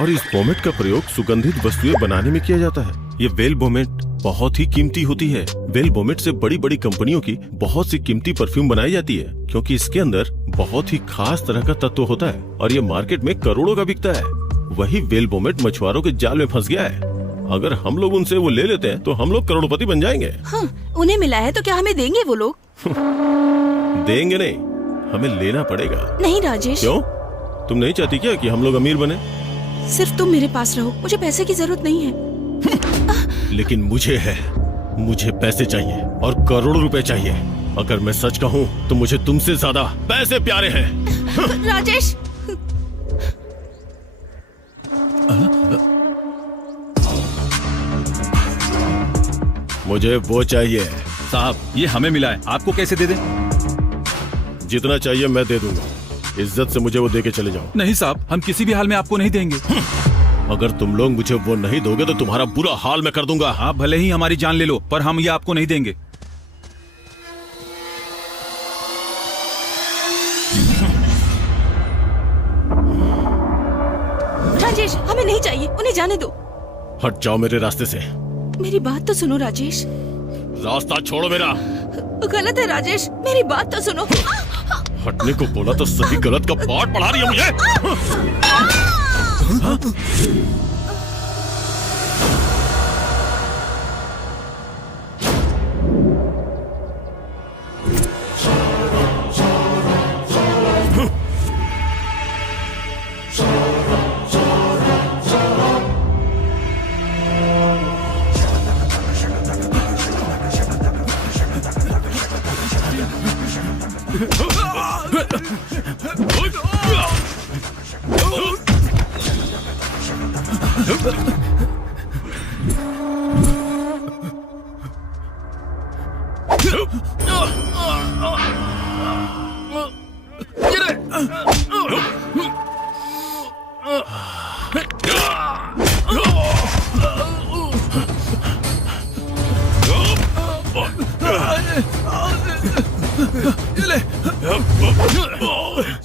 और इस वॉमिट का प्रयोग सुगंधित वस्तुएं बनाने में किया जाता है। ये वेल वॉमिट बहुत ही कीमती होती है। वेल वॉमिट से बड़ी बड़ी कंपनियों की बहुत सी कीमती परफ्यूम बनाई जाती है क्योंकि इसके अंदर बहुत ही खास तरह का तत्व होता है और ये मार्केट में करोड़ों का बिकता है। वही वेल वॉमिट मछुआरों के जाल में फंस गया है। अगर हम लोग उनसे वो ले लेते हैं तो हम लोग करोड़पति बन जाएंगे। हाँ, उन्हें मिला है तो क्या हमें देंगे वो लोग? देंगे नहीं, हमें लेना पड़ेगा। नहीं राजेश। क्यों? तुम नहीं चाहती क्या कि हम लोग अमीर बने? सिर्फ तुम मेरे पास रहो, मुझे पैसे की जरूरत नहीं है। लेकिन मुझे है, मुझे पैसे चाहिए और करोड़ों रुपए चाहिए। अगर मैं सच कहूँ तो मुझे तुमसे ज्यादा पैसे प्यारे हैं। राजेश, मुझे वो चाहिए। साहब, ये हमें मिला है, आपको कैसे दे दें? जितना चाहिए मैं दे दूंगा। इज्जत से मुझे वो दे के चले जाओ। नहीं साहब, हम किसी भी हाल में आपको नहीं देंगे। अगर तुम लोग मुझे वो नहीं दोगे तो तुम्हारा बुरा हाल मैं कर दूंगा। आप भले ही हमारी जान ले लो, पर हम ये आपको नहीं देंगे। राजेश, हमें नहीं चाहिए, उन्हें जाने दो। हट जाओ मेरे रास्ते से। मेरी बात तो सुनो राजेश। रास्ता छोड़ो मेरा। गलत है राजेश, मेरी बात तो सुनो। हटने को बोला तो सही गलत का पाठ पढ़ा रही है मुझे।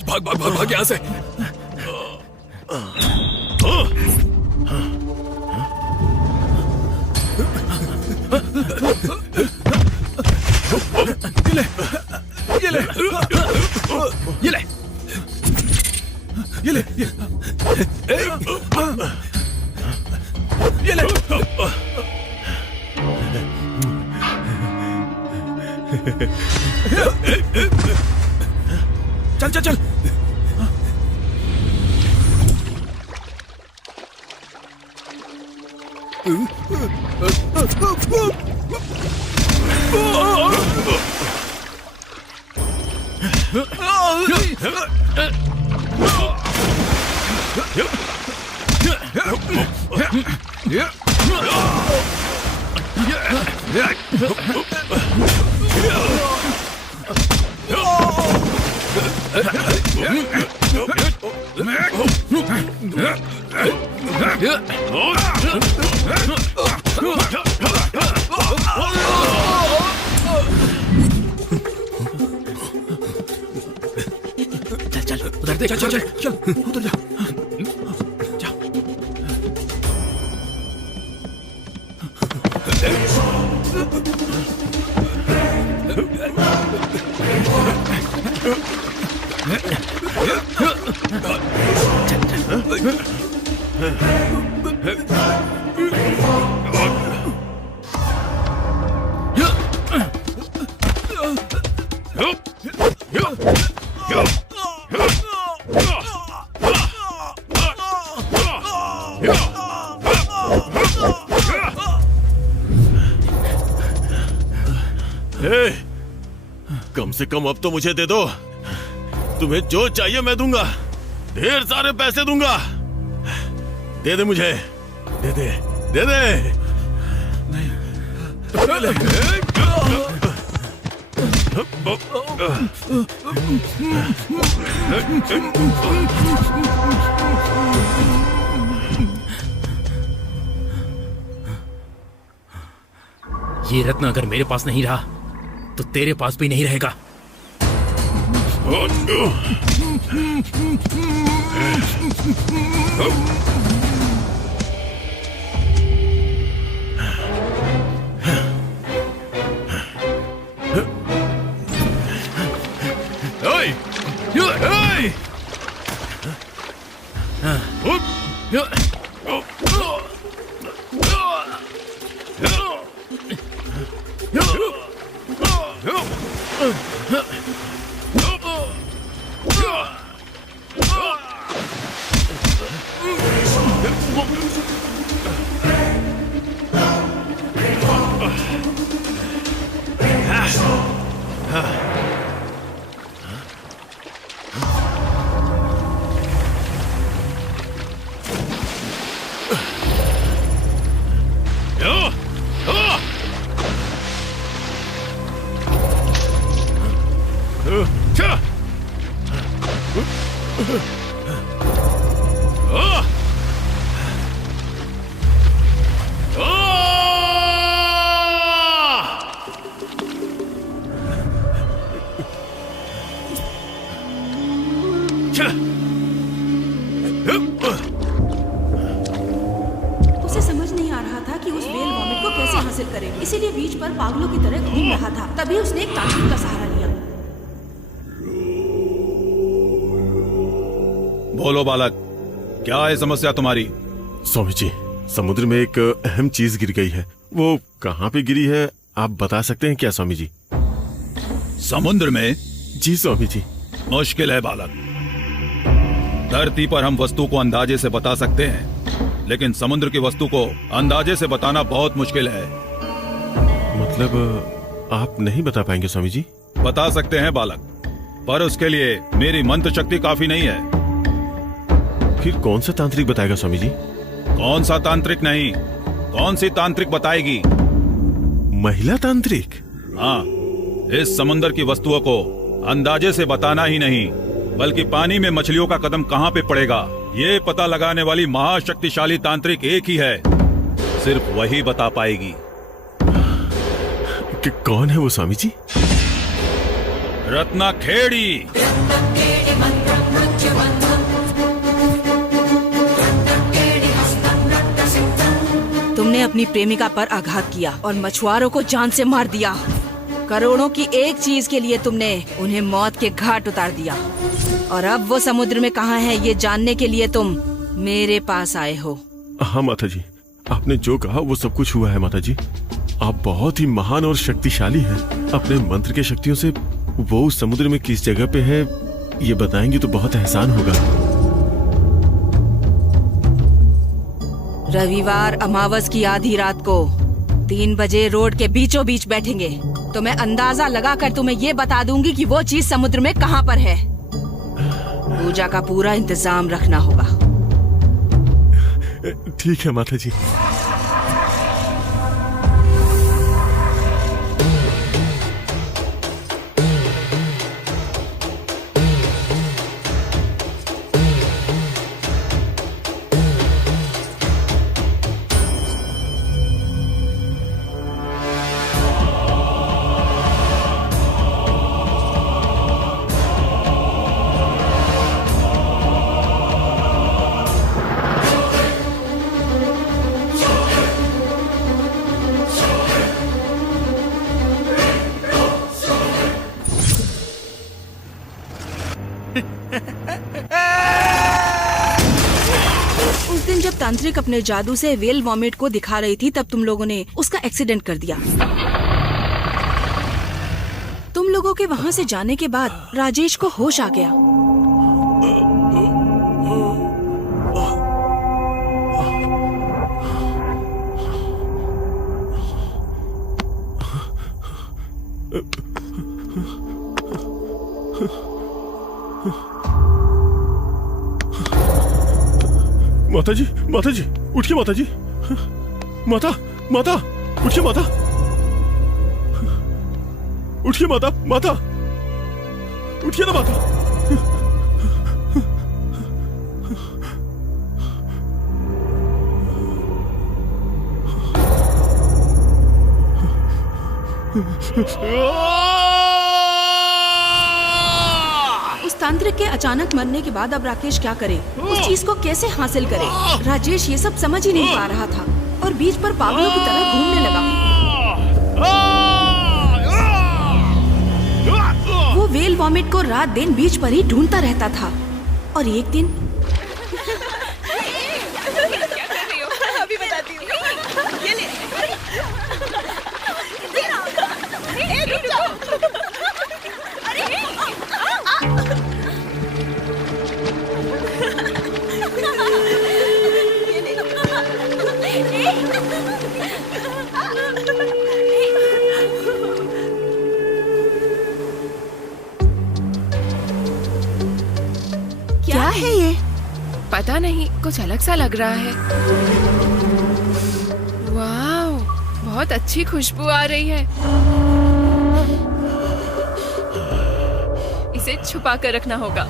भाग भाग भाग भाग यहाँ से। ये ले, ये ले, ये ले, ये ले। चल चल चल। चल चल उधर देख, चल चल चल उधर जा। कम से कम अब तो मुझे दे दो। तुम्हें जो चाहिए मैं दूंगा, ढेर सारे पैसे दूंगा। दे दे मुझे, दे दे, दे दे। ये रत्न अगर मेरे पास नहीं रहा तो तेरे पास भी नहीं रहेगा। उसे समझ नहीं आ रहा था कि उस वेल वॉमिट को कैसे हासिल करे, इसीलिए बीच पर पागलों की तरह घूम रहा था। तभी उसने एक तांत्रिक का सहारा लिया। बोलो बालक, क्या है समस्या तुम्हारी? स्वामी जी, समुद्र में एक अहम चीज गिर गई है। वो कहाँ पे गिरी है आप बता सकते हैं क्या स्वामी जी? समुद्र में? जी स्वामी जी। मुश्किल है बालक। धरती पर हम वस्तु को अंदाजे से बता सकते हैं, लेकिन समुद्र की वस्तु को अंदाजे से बताना बहुत मुश्किल है। मतलब आप नहीं बता पाएंगे स्वामी जी? बता सकते हैं बालक, पर उसके लिए मेरी मंत्र शक्ति काफी नहीं है। फिर कौन सा तांत्रिक बताएगा स्वामी जी? कौन सा तांत्रिक नहीं, कौन सी तांत्रिक बताएगी? महिला तांत्रिक? हाँ, इस समुद्र की वस्तुओं को अंदाजे से बताना ही नहीं, बल्कि पानी में मछलियों का कदम कहाँ पे पड़ेगा ये पता लगाने वाली महाशक्तिशाली तांत्रिक एक ही है। सिर्फ वही बता पाएगी। कि कौन है वो स्वामी जी? रत्ना खेड़ी। तुमने अपनी प्रेमिका पर आघात किया और मछुआरों को जान से मार दिया। करोड़ों की एक चीज के लिए तुमने उन्हें मौत के घाट उतार दिया, और अब वो समुद्र में कहाँ है ये जानने के लिए तुम मेरे पास आए हो। हाँ माता जी, आपने जो कहा वो सब कुछ हुआ है माता जी। आप बहुत ही महान और शक्तिशाली हैं। अपने मंत्र के शक्तियों से वो उस समुद्र में किस जगह पे है ये बताएंगे तो बहुत एहसान होगा। रविवार अमावस की आधी रात को 3 बजे रोड के बीचों बीच बैठेंगे, तो मैं अंदाजा लगाकर तुम्हें ये बता दूंगी कि वो चीज समुद्र में कहाँ पर है। पूजा का पूरा इंतजाम रखना होगा। ठीक है माता जी। उस दिन जब तांत्रिक अपने जादू से वेल वॉमिट को दिखा रही थी, तब तुम लोगों ने उसका एक्सीडेंट कर दिया। तुम लोगों के वहाँ से जाने के बाद राजेश को होश आ गया। माताजी, माताजी, उठिए माताजी। माता, माता, उठिए माता, उठिए माता, माता, उठिए ना माता। उस तांत्रिक के अचानक मरने के बाद अब राकेश क्या करे, उस चीज को कैसे हासिल करे? राजेश ये सब समझ ही नहीं पा रहा था और बीच पर पागलों की तरह घूमने लगा। वो वेल वॉमिट को रात दिन बीच पर ही ढूंढता रहता था और एक दिन अभी बताती हूँ। ये ले। रुक जाओ। क्या है ये? पता नहीं, कुछ अलग सा लग रहा है। वाह, बहुत अच्छी खुशबू आ रही है। इसे छुपा कर रखना होगा।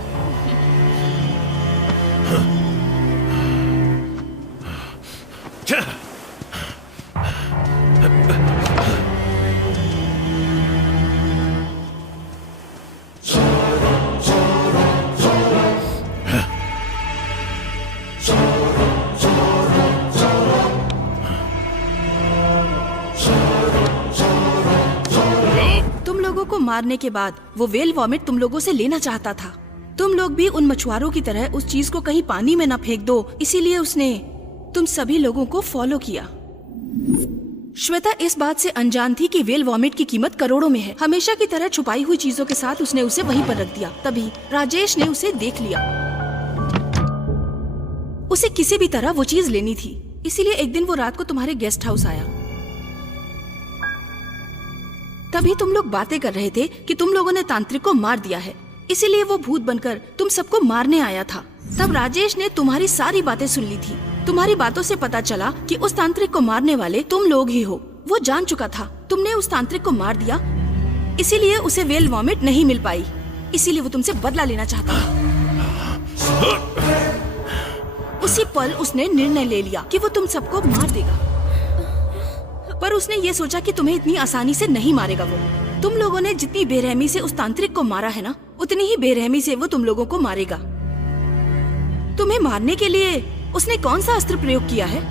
को मारने के बाद वो वेल वॉमिट तुम लोगों से लेना चाहता था। तुम लोग भी उन मछुआरों की तरह उस चीज को कहीं पानी में न फेंक दो, इसीलिए उसने तुम सभी लोगों को फॉलो किया। श्वेता इस बात से अनजान थी कि वेल वॉमिट की कीमत करोड़ों में है। हमेशा की तरह छुपाई हुई चीजों के साथ उसने उसे वहीं पर रख दिया। तभी राजेश ने उसे देख लिया। उसे किसी भी तरह वो चीज लेनी थी, इसीलिए एक दिन वो रात को तुम्हारे गेस्ट हाउस आया। तभी तुम लोग बातें कर रहे थे कि तुम लोगों ने तांत्रिक को मार दिया है, इसीलिए वो भूत बनकर तुम सबको मारने आया था। तब राजेश ने तुम्हारी सारी बातें सुन ली थी। तुम्हारी बातों से पता चला कि उस तांत्रिक को मारने वाले तुम लोग ही हो। वो जान चुका था तुमने उस तांत्रिक को मार दिया, इसीलिए उसे वेल वॉमिट नहीं मिल पाई, इसीलिए वो तुमसे बदला लेना चाहता था। उसी पल उसने निर्णय ले लिया कि वो तुम सबको मार देगा, पर उसने ये सोचा कि तुम्हें इतनी आसानी से नहीं मारेगा। वो तुम लोगों ने जितनी बेरहमी से उस तांत्रिक को मारा है ना, उतनी ही बेरहमी से वो तुम लोगों को मारेगा। तुम्हें मारने के लिए उसने कौन सा अस्त्र प्रयोग किया है?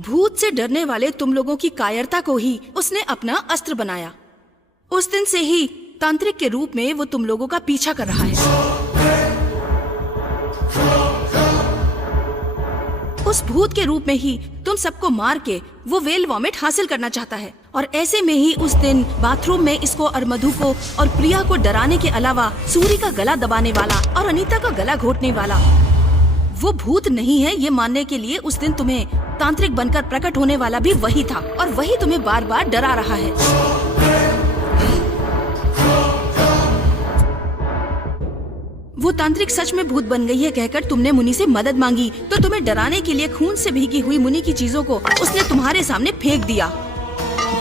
भूत से डरने वाले तुम लोगों की कायरता को ही उसने अपना अस्त्र बनाया। उस दिन से ही तांत्रिक के रूप में वो तुम लोगों का पीछा कर रहा है। उस भूत के रूप में ही तुम सबको मार के वो वेल वॉमिट हासिल करना चाहता है। और ऐसे में ही उस दिन बाथरूम में इसको और मधु को और प्रिया को डराने के अलावा सूरी का गला दबाने वाला और अनीता का गला घोटने वाला वो भूत नहीं है, ये मानने के लिए उस दिन तुम्हें तांत्रिक बनकर प्रकट होने वाला भी वही था, और वही तुम्हें बार बार डरा रहा है। वो तांत्रिक सच में भूत बन गई है कहकर तुमने मुनि से मदद मांगी, तो तुम्हें डराने के लिए खून से भीगी हुई मुनि की चीजों को उसने तुम्हारे सामने फेंक दिया।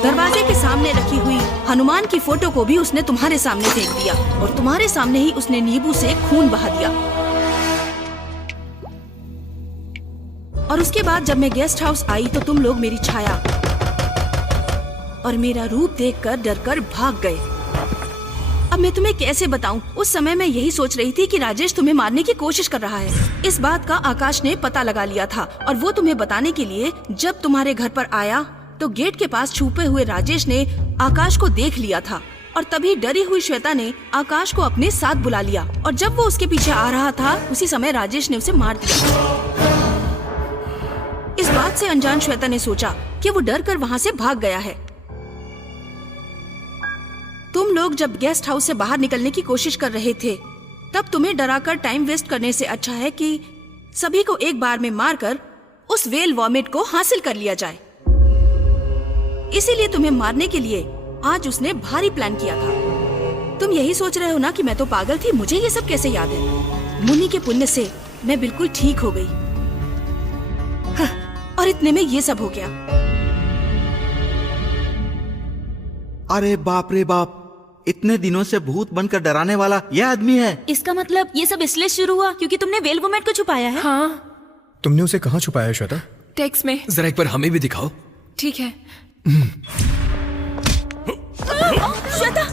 दरवाजे के सामने रखी हुई हनुमान की फोटो को भी उसने तुम्हारे सामने फेंक दिया, और तुम्हारे सामने ही उसने नींबू से खून बहा दिया। और उसके बाद जब मैं गेस्ट हाउस आई तो तुम लोग मेरी छाया और मेरा रूप देखकर डरकर भाग गए। अब मैं तुम्हें कैसे बताऊं, उस समय मैं यही सोच रही थी कि राजेश तुम्हें मारने की कोशिश कर रहा है। इस बात का आकाश ने पता लगा लिया था, और वो तुम्हें बताने के लिए जब तुम्हारे घर पर आया तो गेट के पास छुपे हुए राजेश ने आकाश को देख लिया था, और तभी डरी हुई श्वेता ने आकाश को अपने साथ बुला लिया, और जब वो उसके पीछे आ रहा था उसी समय राजेश ने उसे मार दिया। इस बात से अनजान श्वेता ने सोचा कि वो डर कर वहाँ से भाग गया है। तुम लोग जब गेस्ट हाउस से बाहर निकलने की कोशिश कर रहे थे, तब तुम्हें डराकर टाइम वेस्ट करने से अच्छा है कि सभी को एक बार में मारकर उस वेल वॉमिट को हासिल कर लिया जाए। इसीलिए तुम्हें मारने के लिए आज उसने भारी प्लान किया था। तुम यही सोच रहे हो ना कि मैं तो पागल थी, मुझे ये सब कैसे याद है? मुनि के पुण्य से मैं बिल्कुल ठीक हो गई। हाँ, और इतने में ये सब हो गया। अरे बाप रे बाप, इतने दिनों से भूत बनकर डराने वाला यह आदमी है। इसका मतलब ये सब इसलिए शुरू हुआ क्योंकि तुमने वेल वुमेन को छुपाया है? हाँ। तुमने उसे कहाँ छुपाया है श्वेता? टेक्स्ट में। जरा एक बार हमें भी दिखाओ। ठीक है। श्वेता!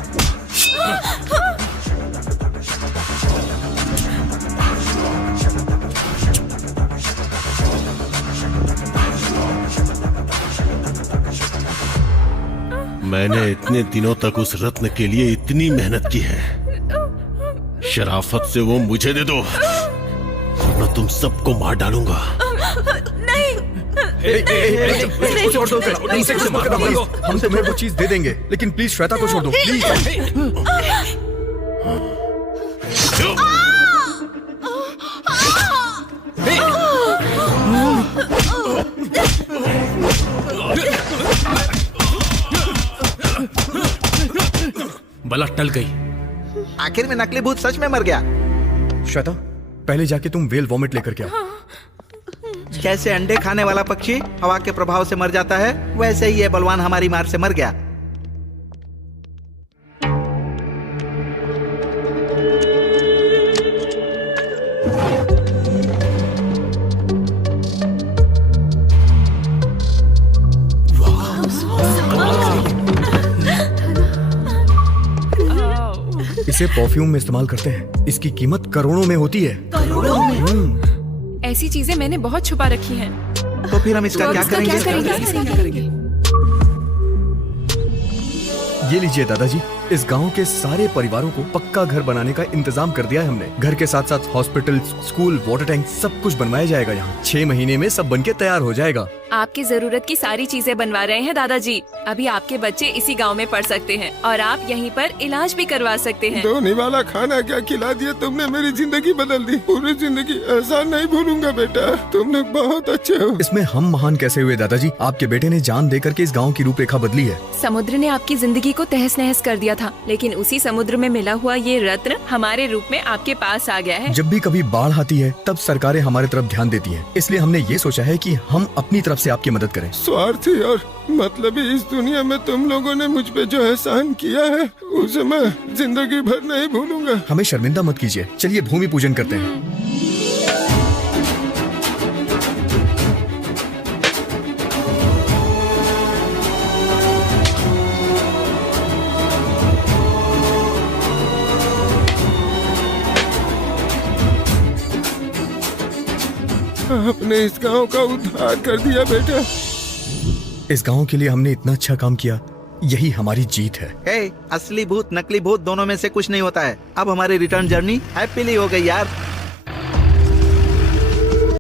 मैंने इतने दिनों तक उस रत्न के लिए इतनी मेहनत की है, शराफत से वो मुझे दे दो वरना तुम सबको मार डालूंगा। नहीं। छोड़ दो, हम तुम्हें वो चीज दे देंगे, लेकिन प्लीज श्वेता को छोड़ दो, प्लीज। बला टल गई। आखिर में नकली भूत सच में मर गया। श्वेता, पहले जाके तुम वेल वॉमिट लेकर के आओ। जैसे अंडे खाने वाला पक्षी हवा के प्रभाव से मर जाता है, वैसे ही ये बलवान हमारी मार से मर गया। इसे परफ्यूम में इस्तेमाल करते हैं, इसकी कीमत करोड़ों में होती है। करोड़ों में? ऐसी चीजें मैंने बहुत छुपा रखी हैं। तो फिर हम इसका क्या करेंगे? ये लीजिए दादाजी, इस गांव के सारे परिवारों को पक्का घर बनाने का इंतजाम कर दिया है हमने। घर के साथ साथ हॉस्पिटल, स्कूल, वाटर टैंक सब कुछ बनवाया जाएगा यहाँ। 6 महीने में सब बनके तैयार हो जाएगा। आपकी जरूरत की सारी चीजें बनवा रहे हैं दादाजी। अभी आपके बच्चे इसी गांव में पढ़ सकते हैं और आप यहीं पर इलाज भी करवा सकते हैं। धोने वाला खाना क्या खिला दिया तुमने, मेरी जिंदगी बदल दी। पूरी जिंदगी ऐसा नहीं भूलूंगा बेटा, तुम लोग बहुत अच्छे हो। इसमें हम महान कैसे हुए दादाजी? आपके बेटे ने जान देकर के इस गाँव की रूपरेखा बदली है। समुद्र ने आपकी जिंदगी को तहस नहस कर दिया था, लेकिन उसी समुद्र में मिला हुआ ये रत्न हमारे रूप में आपके पास आ गया है। जब भी कभी बाढ़ आती है तब सरकारें हमारे तरफ ध्यान देती हैं। इसलिए हमने ये सोचा है कि हम अपनी तरफ से आपकी मदद करें। स्वार्थी और मतलबी इस दुनिया में तुम लोगों ने मुझ पे जो एहसान किया है, उसे मैं जिंदगी भर नहीं भूलूंगा। हमें शर्मिंदा मत कीजिए, चलिए भूमि पूजन करते हैं। आपने इस गांव का उद्धार कर दिया बेटा। इस गांव के लिए हमने इतना अच्छा काम किया, यही हमारी जीत है। असली भूत नकली भूत दोनों में से कुछ नहीं होता है। अब हमारी रिटर्न जर्नी हैप्पीली हो गई यार।